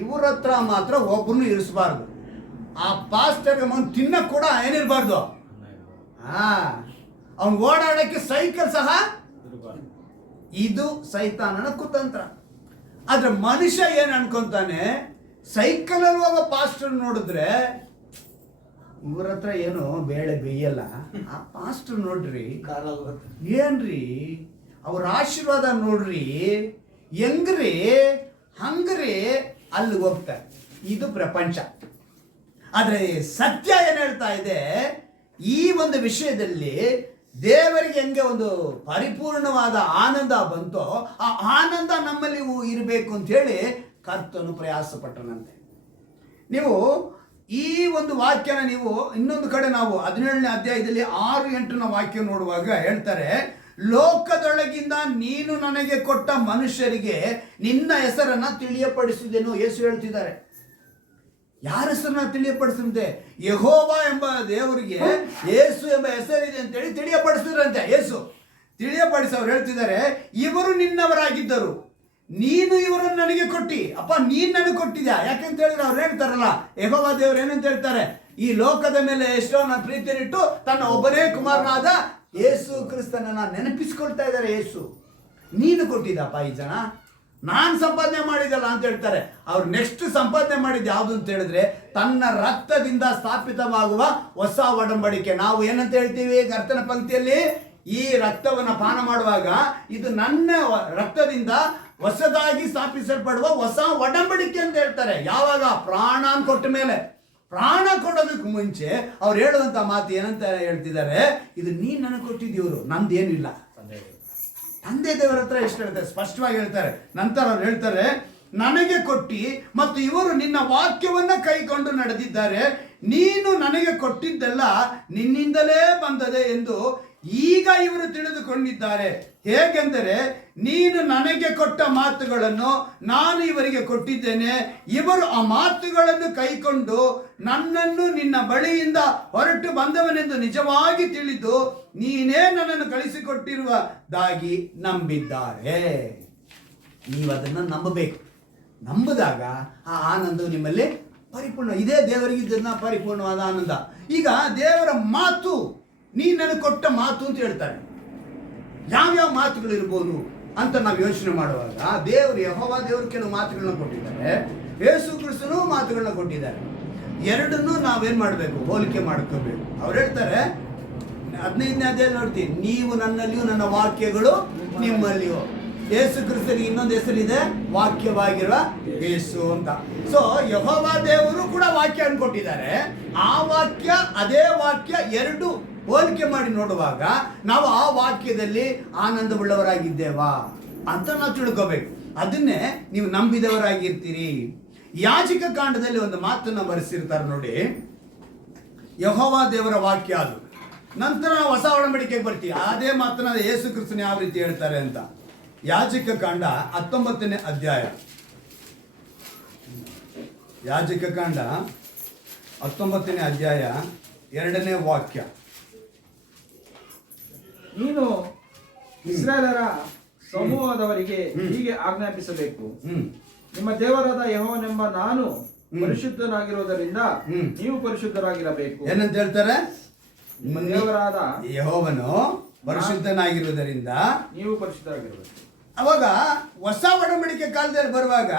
ಇವ್ರ ಹತ್ರ ಮಾತ್ರ ಒಬ್ಬರನ್ನು ಇರಿಸಬಾರ್ದು. ಆ ಪಾಸ್ಟರ್ಗೆ ಅವನು ತಿನ್ನಕ್ಕೆ ಕೂಡ ಏನಿರಬಾರ್ದು. ಅವನು ಓಡಾಡಕ್ಕೆ ಸೈಕಲ್ ಸಹ. ಇದು ಸೈತಾನನ ಕುತಂತ್ರ. ಆದ್ರೆ ಮನುಷ್ಯ ಏನ್ ಅನ್ಕೊಂತಾನೆ, ಸೈಕಲಲ್ಲಿ ಹೋಗೋ ಪಾಸ್ಟರ್ ನೋಡಿದ್ರೆ ಇವ್ರ ಹತ್ರ ಏನು ಬೇಳೆ ಬೇಯಲ್ಲ, ಆ ಪಾಸ್ಟರ್ ನೋಡ್ರಿ ಏನ್ರಿ ಅವ್ರ ಆಶೀರ್ವಾದ ನೋಡ್ರಿ, ಹೆಂಗ್ರಿ ಹಂಗ್ರಿ ಅಲ್ಲಿ ಹೋಗ್ತಾರೆ. ಇದು ಪ್ರಪಂಚ. ಆದ್ರೆ ಸತ್ಯ ಏನ್ ಹೇಳ್ತಾ ಇದೆ, ಈ ಒಂದು ವಿಷಯದಲ್ಲಿ ದೇವರಿಗೆ ಹೆಂಗೆ ಒಂದು ಪರಿಪೂರ್ಣವಾದ ಆನಂದ ಬಂತೋ ಆ ಆನಂದ ನಮ್ಮಲ್ಲಿ ಇರಬೇಕು ಅಂತ ಹೇಳಿ ಕರ್ತನು ಪ್ರಯಾಸ ಪಟ್ಟನಂತೆ. ನೀವು ಈ ಒಂದು ವಾಕ್ಯನ ನೀವು ಇನ್ನೊಂದು ಕಡೆ ನಾವು 17ನೇ ಅಧ್ಯಾಯದಲ್ಲಿ 6-8ನ ವಾಕ್ಯ ನೋಡುವಾಗ ಹೇಳ್ತಾರೆ, ಲೋಕದೊಳಗಿಂದ ನೀನು ನನಗೆ ಕೊಟ್ಟ ಮನುಷ್ಯರಿಗೆ ನಿನ್ನ ಹೆಸರನ್ನ ತಿಳಿಯಪಡಿಸಿದೆನು. ಯೇಸು ಹೇಳ್ತಿದ್ದಾರೆ. ಯಾರ ಹೆಸರನ್ನ ತಿಳಿಯಪಡಿಸಿದಂತೆ? ಯೆಹೋವಾ ಎಂಬ ದೇವರಿಗೆ ಯೇಸು ಎಂಬ ಹೆಸರಿದೆ ಅಂತೇಳಿ ತಿಳಿಯಪಡಿಸಿದ್ರಂತೆ. ಯೇಸು ತಿಳಿಯಪಡಿಸಿ ಅವ್ರು ಹೇಳ್ತಿದ್ದಾರೆ, ಇವರು ನಿನ್ನವರಾಗಿದ್ದರು, ನೀನು ಇವರನ್ನು ನನಗೆ ಕೊಟ್ಟಿ. ಅಪ್ಪ ನೀನ್ ನನಗೆ ಕೊಟ್ಟಿದ್ಯಾ. ಯಾಕೆಂತ ಹೇಳಿದ್ರೆ ಅವ್ರು ಹೇಳ್ತಾರಲ್ಲ, ಯೆಹೋವಾ ದೇವರು ಏನಂತ ಹೇಳ್ತಾರೆ, ಈ ಲೋಕದ ಮೇಲೆ ಎಷ್ಟೋ ನನ್ನ ಪ್ರೀತಿಯನ್ನಿಟ್ಟು ತನ್ನ ಒಬ್ಬನೇ ಕುಮಾರನಾದ ಯೇಸು ಕ್ರಿಸ್ತನನ್ನ ನೆನಪಿಸ್ಕೊಳ್ತಾ ಇದ್ದಾರೆ. ಯೇಸು ನೀನು ಕೊಟ್ಟಿದ್ದಪ್ಪ ಈ ಜನ, ನಾನು ಸಂಪಾದನೆ ಮಾಡಿದಲ್ಲ ಅಂತ ಹೇಳ್ತಾರೆ. ಅವ್ರು ನೆಕ್ಸ್ಟ್ ಸಂಪಾದನೆ ಮಾಡಿದ್ದು ಯಾವುದು ಅಂತ ಹೇಳಿದ್ರೆ, ತನ್ನ ರಕ್ತದಿಂದ ಸ್ಥಾಪಿತವಾಗುವ ಹೊಸ ಒಡಂಬಡಿಕೆ. ನಾವು ಏನಂತ ಹೇಳ್ತೀವಿ ಕರ್ತನ ಪಂಕ್ತಿಯಲ್ಲಿ, ಈ ರಕ್ತವನ್ನು ಪಾನ ಮಾಡುವಾಗ ಇದು ನನ್ನ ರಕ್ತದಿಂದ ಹೊಸದಾಗಿ ಸ್ಥಾಪಿಸಲ್ಪಡುವ ಹೊಸ ಒಡಂಬಡಿಕೆ ಅಂತ ಹೇಳ್ತಾರೆ. ಯಾವಾಗ? ಪ್ರಾಣಾನ್ ಕೊಟ್ಟ ಮೇಲೆ. ಪ್ರಾಣ ಕೊಡೋದಕ್ಕೆ ಮುಂಚೆ ಅವ್ರು ಹೇಳುವಂತ ಮಾತು ಏನಂತ ಹೇಳ್ತಿದ್ದಾರೆ, ಇದು ನೀನು ನನಗೆ ಕೊಟ್ಟಿದ್ದೀವರು, ನಂದೇನಿಲ್ಲ. ತಂದೆ ದೇವರ ಹತ್ರ ಎಷ್ಟು ಹೇಳ್ತಾರೆ, ಸ್ಪಷ್ಟವಾಗಿ ಹೇಳ್ತಾರೆ. ನಂತರ ಅವ್ರು ಹೇಳ್ತಾರೆ, ನನಗೆ ಕೊಟ್ಟಿ ಮತ್ತು ಇವರು ನಿನ್ನ ವಾಕ್ಯವನ್ನ ಕೈಕೊಂಡು ನಡೆದಿದ್ದಾರೆ, ನೀನು ನನಗೆ ಕೊಟ್ಟಿದ್ದೆಲ್ಲ ನಿನ್ನಿಂದಲೇ ಬಂದದೆ ಎಂದು ಈಗ ಇವರು ತಿಳಿದುಕೊಂಡಿದ್ದಾರೆ. ಹೇಗೆಂದರೆ ನೀನು ನನಗೆ ಕೊಟ್ಟ ಮಾತುಗಳನ್ನು ನಾನು ಇವರಿಗೆ ಕೊಟ್ಟಿದ್ದೇನೆ, ಇವರು ಆ ಮಾತುಗಳನ್ನು ಕೈಕೊಂಡು ನನ್ನನ್ನು ನಿನ್ನ ಬಳಿಯಿಂದ ಹೊರಟು ಬಂದವನೆಂದು ನಿಜವಾಗಿ ತಿಳಿದು ನೀನೇ ನನ್ನನ್ನು ಕಳಿಸಿಕೊಟ್ಟಿರುವುದಾಗಿ ನಂಬಿದ್ದಾರೆ. ನೀವು ಅದನ್ನು ನಂಬಬೇಕು. ನಂಬಿದಾಗ ಆ ಆನಂದವು ನಿಮ್ಮಲ್ಲಿ ಪರಿಪೂರ್ಣ. ಇದೇ ದೇವರಿಗಿದ್ದನ್ನ ಪರಿಪೂರ್ಣವಾದ ಆನಂದ. ಈಗ ದೇವರ ಮಾತು, ನೀನು ನನಗೆ ಕೊಟ್ಟ ಮಾತು ಅಂತ ಹೇಳ್ತಾರೆ. ಯಾವ್ಯಾವ ಮಾತುಗಳು ಇರ್ಬೋದು ಅಂತ ನಾವು ಯೋಚನೆ ಮಾಡುವಾಗ, ದೇವರು ಯೆಹೋವ ದೇವರು ಕೆಲವು ಮಾತುಗಳನ್ನ ಕೊಟ್ಟಿದ್ದಾರೆ, ಯೇಸು ಕ್ರಿಸ್ತನು ಮಾತುಗಳನ್ನ ಕೊಟ್ಟಿದ್ದಾರೆ. ಎರಡನ್ನೂ ನಾವೇನ್ ಮಾಡಬೇಕು, ಹೋಲಿಕೆ ಮಾಡ್ಕೋಬೇಕು. ಅವ್ರು ಹೇಳ್ತಾರೆ 15ನೇ ಅಧ್ಯಾಯ ನೋಡ್ತೀವಿ, ನೀವು ನನ್ನಲ್ಲಿಯೂ ನನ್ನ ವಾಕ್ಯಗಳು ನಿಮ್ಮಲ್ಲಿಯೂ. ಯೇಸು ಕ್ರಿಸ್ತನಿಗೆ ಇನ್ನೊಂದು ಹೆಸರಿದೆ, ವಾಕ್ಯವಾಗಿರುವ ಯೇಸು ಅಂತ. ಸೊ ಯೆಹೋವ ದೇವರು ಕೂಡ ವಾಕ್ಯ ಕೊಟ್ಟಿದ್ದಾರೆ. ಆ ವಾಕ್ಯ ಅದೇ ವಾಕ್ಯ ಎರಡು ಹೋಲಿಕೆ ಮಾಡಿ ನೋಡುವಾಗ ನಾವು ಆ ವಾಕ್ಯದಲ್ಲಿ ಆನಂದವುಳ್ಳವರಾಗಿದ್ದೇವಾ ಅಂತ ನಾವು ತಿಳ್ಕೋಬೇಕು. ಅದನ್ನೇ ನೀವು ನಂಬಿದವರಾಗಿರ್ತೀರಿ. ಯಾಜಕ ಕಾಂಡದಲ್ಲಿ ಒಂದು ಮಾತನ್ನ ಬರೆಸಿರ್ತಾರೆ ನೋಡಿ, ಯೆಹೋವ ದೇವರ ವಾಕ್ಯ ಅದು. ನಂತರ ನಾವು ಹೊಸ ಒಡಂಬಡಿಕೆಗೆ ಬರ್ತೀವಿ, ಅದೇ ಮಾತನ್ನ ಯೇಸು ಕ್ರಿಸ್ತನ ಯಾವ ರೀತಿ ಹೇಳ್ತಾರೆ ಅಂತ. ಯಾಜಕ ಕಾಂಡ 19ನೇ ಅಧ್ಯಾಯ, ಯಾಜಕ ಕಾಂಡ 19ನೇ ಅಧ್ಯಾಯ 2ನೇ ವಾಕ್ಯ. ನೀನು ಇಸ್ರಾಯೇಲರ ಸಮೂಹದವರಿಗೆ ಹೀಗೆ ಆಜ್ಞಾಪಿಸಬೇಕು, ನಿಮ್ಮ ದೇವರಾದ ಯೆಹೋವನೆಂಬ ನಾನು ಪರಿಶುದ್ಧನಾಗಿರುವುದರಿಂದ ನೀವು ಪರಿಶುದ್ಧರಾಗಿರಬೇಕು. ಏನಂತ ಹೇಳ್ತಾರೆ? ನಿಮ್ಮ ದೇವರಾದ ಯೆಹೋವನು ಪರಿಶುದ್ಧನಾಗಿರುವುದರಿಂದ ನೀವು ಪರಿಶುದ್ಧರಾಗಿರಬೇಕು. ಅವಾಗ ಹೊಸ ಒಡಂಬಡಿಕೆ ಕಾಲದಲ್ಲಿ ಬರುವಾಗ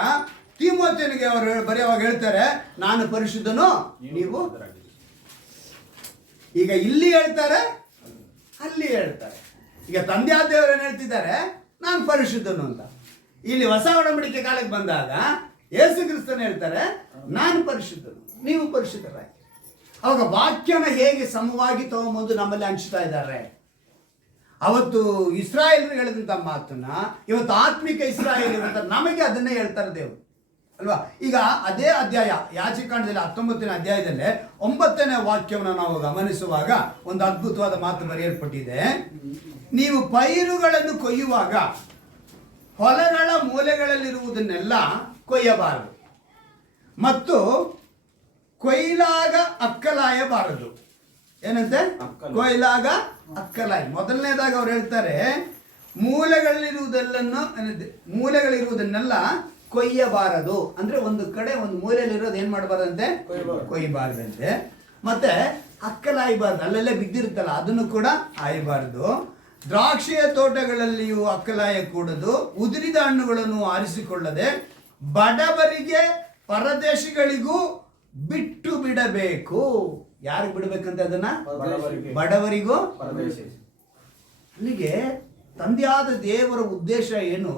ತಿಮೋಥೆಯನಿಗೆ ಅವರು ಬರೆಯುವಾಗ ಹೇಳ್ತಾರೆ, ನಾನು ಪರಿಶುದ್ಧನು, ನೀವು. ಈಗ ಇಲ್ಲಿ ಹೇಳ್ತಾರೆ, ಅಲ್ಲಿ ಹೇಳ್ತಾರೆ. ಈಗ ತಂದೆಯಾದ ದೇವರು ಏನು ಹೇಳ್ತಿದ್ದಾರೆ, ನಾನು ಪರಿಶುದ್ಧನು ಅಂತ. ಇಲ್ಲಿ ಹೊಸ ಒಡಂಬಡಿಕೆ ಕಾಲಕ್ಕೆ ಬಂದಾಗ ಯೇಸು ಕ್ರಿಸ್ತನ ಹೇಳ್ತಾರೆ, ನಾನು ಪರಿಶುದ್ಧನು, ನೀವು ಪರಿಶುದ್ಧರಾಗಿ. ಅವಾಗ ವಾಕ್ಯನ ಹೇಗೆ ಸಮವಾಗಿ ತಗೊಂಬಂದು ನಮ್ಮಲ್ಲಿ ಹಂಚ್ತಾ ಇದ್ದಾರೆ. ಅವತ್ತು ಇಸ್ರಾಯೇಲರು ಹೇಳಿದಂಥ ಮಾತನ್ನ ಇವತ್ತು ಆತ್ಮಿಕ ಇಸ್ರಾಯೇಲ್ ಅಂತ ನಮಗೆ ಅದನ್ನೇ ಹೇಳ್ತಾರೆ ದೇವರು ಅಲ್ವಾ. ಈಗ ಅದೇ ಅಧ್ಯಾಯ ಯಾಜಕಾಂಡದಲ್ಲಿ 19ನೇ ಅಧ್ಯಾಯದಲ್ಲೇ 9ನೇ ವಾಕ್ಯವನ್ನು ನಾವು ಗಮನಿಸುವಾಗ ಒಂದು ಅದ್ಭುತವಾದ ಮಾತು ಬರೆಯಲ್ಪಟ್ಟಿದೆ. ನೀವು ಪೈರುಗಳನ್ನು ಕೊಯ್ಯುವಾಗ ಹೊಲಗಳ ಮೂಲೆಗಳಲ್ಲಿರುವುದನ್ನೆಲ್ಲ ಕೊಯ್ಯಬಾರದು ಮತ್ತು ಕೊಯ್ಲಾಗ ಅಕ್ಕಲಾಯಬಾರದು. ಏನಂತೆ? ಕೊಯ್ಲಾಗ ಅಕ್ಕಲಾಯ. ಮೊದಲನೇದಾಗ ಅವ್ರು ಹೇಳ್ತಾರೆ, ಮೂಲೆಗಳಿರುವುದನ್ನೆಲ್ಲ ಕೊಯ್ಯಬಾರದು. ಅಂದ್ರೆ ಒಂದು ಕಡೆ ಒಂದು ಮೂಲೆಯಲ್ಲಿರೋದು ಏನ್ ಮಾಡಬಾರ್ದಂತೆ, ಕೊಯ್ಯಬಾರ್ದಂತೆ. ಮತ್ತೆ ಅಕ್ಕಲಾಯಬಾರ್ದು, ಅಲ್ಲೆಲ್ಲೇ ಬಿದ್ದಿರುತ್ತಲ್ಲ ಅದನ್ನು ಕೂಡ ಆಯಬಾರದು. ದ್ರಾಕ್ಷಿಯ ತೋಟಗಳಲ್ಲಿಯೂ ಅಕ್ಕಲಾಯ ಕೂಡದು. ಉದುರಿದ ಹಣ್ಣುಗಳನ್ನು ಆರಿಸಿಕೊಳ್ಳದೆ ಬಡವರಿಗೆ ಪರದೇಶಿಗಳಿಗೂ ಬಿಟ್ಟು ಬಿಡಬೇಕು. ಯಾರಿಗೆ ಬಿಡಬೇಕಂತ ಅದನ್ನ? ಬಡವರಿಗೂ. ಅಲ್ಲಿಗೆ ತಂದೆಯಾದ ದೇವರ ಉದ್ದೇಶ ಏನು?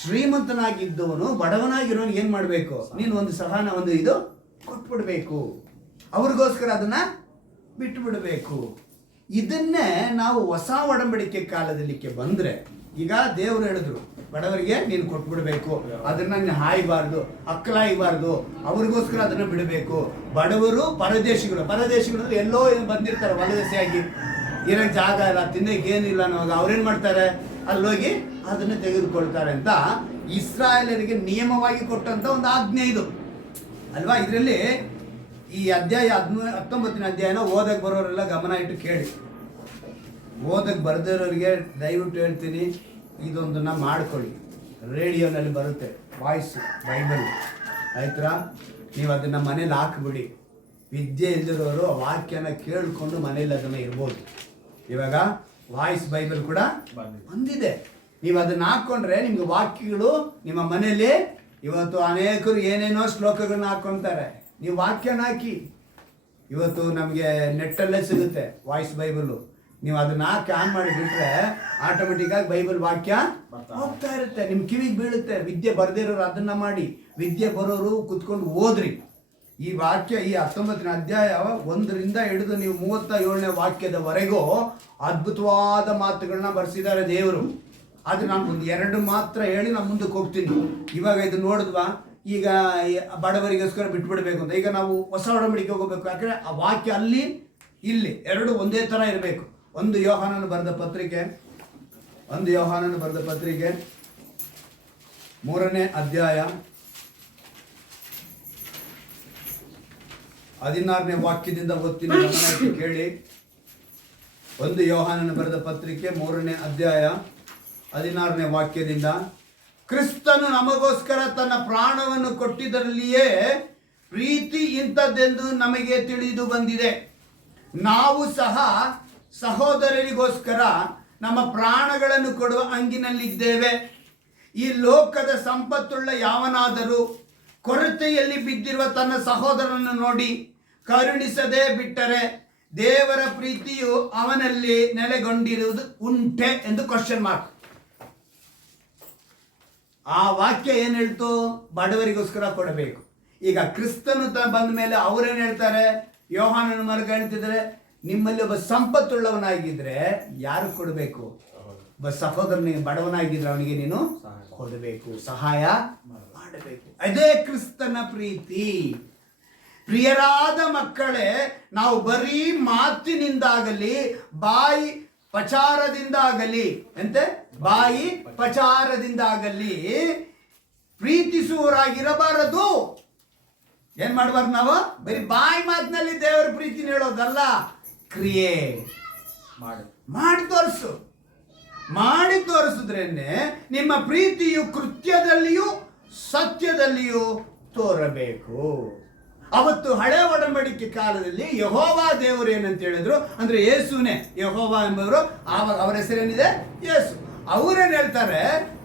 ಶ್ರೀಮಂತನಾಗಿದ್ದವನು ಬಡವನಾಗಿರೋನು ಏನ್ ಮಾಡಬೇಕು? ನೀನು ಒಂದು ಸಹನ, ಒಂದು ಇದು ಕೊಟ್ಬಿಡ್ಬೇಕು, ಅವ್ರಿಗೋಸ್ಕರ ಅದನ್ನ ಬಿಟ್ಟು ಬಿಡಬೇಕು. ಇದನ್ನೇ ನಾವು ಹೊಸ ಒಡಂಬಡಿಕೆ ಕಾಲದಲ್ಲಿಕ್ಕೆ ಬಂದ್ರೆ, ಈಗ ದೇವರು ಹೇಳಿದ್ರು ಬಡವರಿಗೆ ನೀನು ಕೊಟ್ಬಿಡ್ಬೇಕು, ಅದನ್ನ ನೀನು ಹಾಯಬಾರ್ದು, ಅಕ್ಕಲಾಯಬಾರ್ದು, ಅವ್ರಿಗೋಸ್ಕರ ಅದನ್ನ ಬಿಡಬೇಕು. ಬಡವರು ಪರದೇಶಿಗಳು ಅಂದ್ರೆ ಎಲ್ಲೋ ಬಂದಿರ್ತಾರೆ, ವಲಸೆಯಾಗಿ ಇರೋಕ್ಕೆ ಜಾಗ ಇಲ್ಲ, ತಿನ್ನಕ್ಕೆ ಏನಿಲ್ಲ ಅನ್ನೋವಾಗ ಅವ್ರೇನ್ ಮಾಡ್ತಾರೆ, ಅಲ್ಲೋಗಿ ಅದನ್ನು ತೆಗೆದುಕೊಳ್ತಾರೆ ಅಂತ ಇಸ್ರಾಯೇಲರಿಗೆ ನಿಯಮವಾಗಿ ಕೊಟ್ಟಂತ ಒಂದು ಆಜ್ಞೆ ಇದು ಅಲ್ವಾ. ಇದರಲ್ಲಿ ಈ ಅಧ್ಯಾಯ 19ನೇ ಅಧ್ಯಾಯನ ಓದಕ್ಕೆ ಬರೋರೆಲ್ಲ ಗಮನ ಇಟ್ಟು ಕೇಳಿ. ಓದಕ್ಕೆ ಬರ್ದಿರೋರಿಗೆ ದಯವಿಟ್ಟು ಹೇಳ್ತೀನಿ, ಇದೊಂದನ್ನ ಮಾಡ್ಕೊಳ್ಳಿ. ರೇಡಿಯೋನಲ್ಲಿ ಬರುತ್ತೆ ವಾಯ್ಸ್ ಬೈಬಲ್, ಆಯ್ತಾ? ನೀವು ಅದನ್ನು ಮನೇಲಿ ಹಾಕ್ಬಿಡಿ. ವಿದ್ಯೆ ಇಲ್ದಿರೋರು ಆ ವಾಕ್ಯನ ಕೇಳಿಕೊಂಡು ಮನೇಲಿ ಅದನ್ನು ಇರ್ಬೋದು. ಇವಾಗ ವಾಯ್ಸ್ ಬೈಬಲ್ ಕೂಡ ಬಂದಿದೆ. ನೀವು ಅದನ್ನ ಹಾಕ್ಕೊಂಡ್ರೆ ನಿಮ್ಗೆ ವಾಕ್ಯಗಳು ನಿಮ್ಮ ಮನೇಲಿ, ಇವತ್ತು ಅನೇಕರು ಏನೇನೋ ಶ್ಲೋಕಗಳನ್ನ ಹಾಕ್ಕೊಂತಾರೆ. ನೀವು ವಾಕ್ಯನ ಹಾಕಿ, ಇವತ್ತು ನಮಗೆ ನೆಟ್ಟಲ್ಲೇ ಸಿಗುತ್ತೆ ವಾಯ್ಸ್ ಬೈಬಲು. ನೀವು ಅದನ್ನ ಹಾಕಿ ಆನ್ ಮಾಡಿ ಬಿಟ್ರೆ ಆಟೋಮೆಟಿಕ್ಕಾಗಿ ಬೈಬಲ್ ವಾಕ್ಯ ಹೋಗ್ತಾ ಇರುತ್ತೆ, ನಿಮ್ಮ ಕಿವಿಗೆ ಬೀಳುತ್ತೆ. ವಿದ್ಯೆ ಬರ್ದಿರೋರು ಅದನ್ನ ಮಾಡಿ, ವಿದ್ಯೆ ಬರೋರು ಕುತ್ಕೊಂಡು ಓದ್ರಿ. ಈ ವಾಕ್ಯ, ಈ 19ನೇ ಅಧ್ಯಾಯ 1ರಿಂದ ಹಿಡಿದು ನೀವು 37ನೇ ವಾಕ್ಯದವರೆಗೂ ಅದ್ಭುತವಾದ ಮಾತುಗಳನ್ನ ಬರೆಸಿದ್ದಾರೆ ದೇವರು. ಆದರೆ ನಾನು ಒಂದು 2 ಮಾತ್ರ ಹೇಳಿ ನಾನು ಮುಂದಕ್ಕೆ ಹೋಗ್ತೀನಿ. ಇವಾಗ ಇದು ನೋಡಿದ್ವಾ, ಈಗ ಬಡವರಿಗೋಸ್ಕರ ಬಿಟ್ಬಿಡ್ಬೇಕು ಅಂತ. ಈಗ ನಾವು ಹೊಸ ಒಡಂಬಡಿಕೆ ಹೋಗಬೇಕು, ಯಾಕಂದರೆ ಆ ವಾಕ್ಯ ಅಲ್ಲಿ ಇಲ್ಲಿ 2 ಒಂದೇ ಥರ ಇರಬೇಕು. 1 ಯೋಹಾನನು ಬರೆದ ಪತ್ರಿಕೆ 3ನೇ ಅಧ್ಯಾಯ 16ನೇ ವಾಕ್ಯದಿಂದ ಓದ್ತೀನಿ, ಗಮನ ಕೇಳಿ. 1 ಯೋಹಾನನ ಬರೆದ ಪತ್ರಿಕೆ 3ನೇ ಅಧ್ಯಾಯ 16ನೇ ವಾಕ್ಯದಿಂದ, ಕ್ರಿಸ್ತನು ನಮಗೋಸ್ಕರ ತನ್ನ ಪ್ರಾಣವನ್ನು ಕೊಟ್ಟಿದ್ದರಲ್ಲಿಯೇ ಪ್ರೀತಿ ಇಂಥದ್ದೆಂದು ನಮಗೆ ತಿಳಿದು ಬಂದಿದೆ. ನಾವು ಸಹ ಸಹೋದರರಿಗೋಸ್ಕರ ನಮ್ಮ ಪ್ರಾಣಗಳನ್ನು ಕೊಡುವ ಹಂಗಿನಲ್ಲಿದ್ದೇವೆ. ಈ ಲೋಕದ ಸಂಪತ್ತುಳ್ಳ ಯಾವನಾದರೂ ಕೊರತೆಯಲ್ಲಿ ಬಿದ್ದಿರುವ ತನ್ನ ಸಹೋದರನನ್ನು ನೋಡಿ ಕರುಣಿಸದೇ ಬಿಟ್ಟರೆ ದೇವರ ಪ್ರೀತಿಯು ಅವನಲ್ಲಿ ನೆಲೆಗೊಂಡಿರುವುದು ಉಂಟೆ ಎಂದು ಕ್ವಶನ್ ಮಾರ್ಕ್. ಆ ವಾಕ್ಯ ಏನು ಹೇಳ್ತು? ಬಡವರಿಗೋಸ್ಕರ ಕೊಡಬೇಕು. ಈಗ ಕ್ರಿಸ್ತನು ಬಂದ ಮೇಲೆ ಅವರೇನು ಹೇಳ್ತಾರೆ? ಯೋಹಾನನ ಮೂಲಕ ಹೇಳ್ತಿದ್ದಾರೆ, ನಿಮ್ಮಲ್ಲಿ ಒಬ್ಬ ಸಂಪತ್ತುಳ್ಳವನಾಗಿದ್ರೆ ಯಾರು ಕೊಡಬೇಕು? ಒಬ್ಬ ಸಹೋದರನಿಗೆ ಬಡವನಾಗಿದ್ರೆ ಅವನಿಗೆ ನೀನು ಕೊಡಬೇಕು, ಸಹಾಯ ಮಾಡಬೇಕು. ಅದೇ ಕ್ರಿಸ್ತನ ಪ್ರೀತಿ. ಪ್ರಿಯರಾದ ಮಕ್ಕಳೇ, ನಾವು ಬರೀ ಮಾತಿನಿಂದಾಗಲಿ ಬಾಯಿ ಪಚಾರದಿಂದಾಗಲಿ ಬಾಯಿ ಪಚಾರದಿಂದಾಗಲಿ ಪ್ರೀತಿಸುವವರಾಗಿರಬಾರದು. ಏನ್ ಮಾಡಬಾರ್ದು? ನಾವು ಬರೀ ಬಾಯಿ ಮಾತಿನಲ್ಲಿ ದೇವರ ಪ್ರೀತಿ ಹೇಳೋದಲ್ಲ, ಕ್ರಿಯೆ ಮಾಡಿ ತೋರಿಸಿದ್ರೇನೆ ನಿಮ್ಮ ಪ್ರೀತಿಯು ಕೃತ್ಯದಲ್ಲಿಯೂ ಸತ್ಯದಲ್ಲಿಯೂ ತೋರಬೇಕು. ಅವತ್ತು ಹಳೆ ಒಡಂಬಡಿಕೆ ಕಾಲದಲ್ಲಿ ಯೆಹೋವಾ ದೇವರು ಏನಂತ ಹೇಳಿದ್ರು ಅಂದ್ರೆ ಯೇಸುನೇ, ಯೆಹೋವಾ ಎಂಬವರು. ಆವಾಗ ಅವರ ಹೆಸರೇನಿದೆ? ಯೇಸು. ಅವರೇನು ಹೇಳ್ತಾರೆ?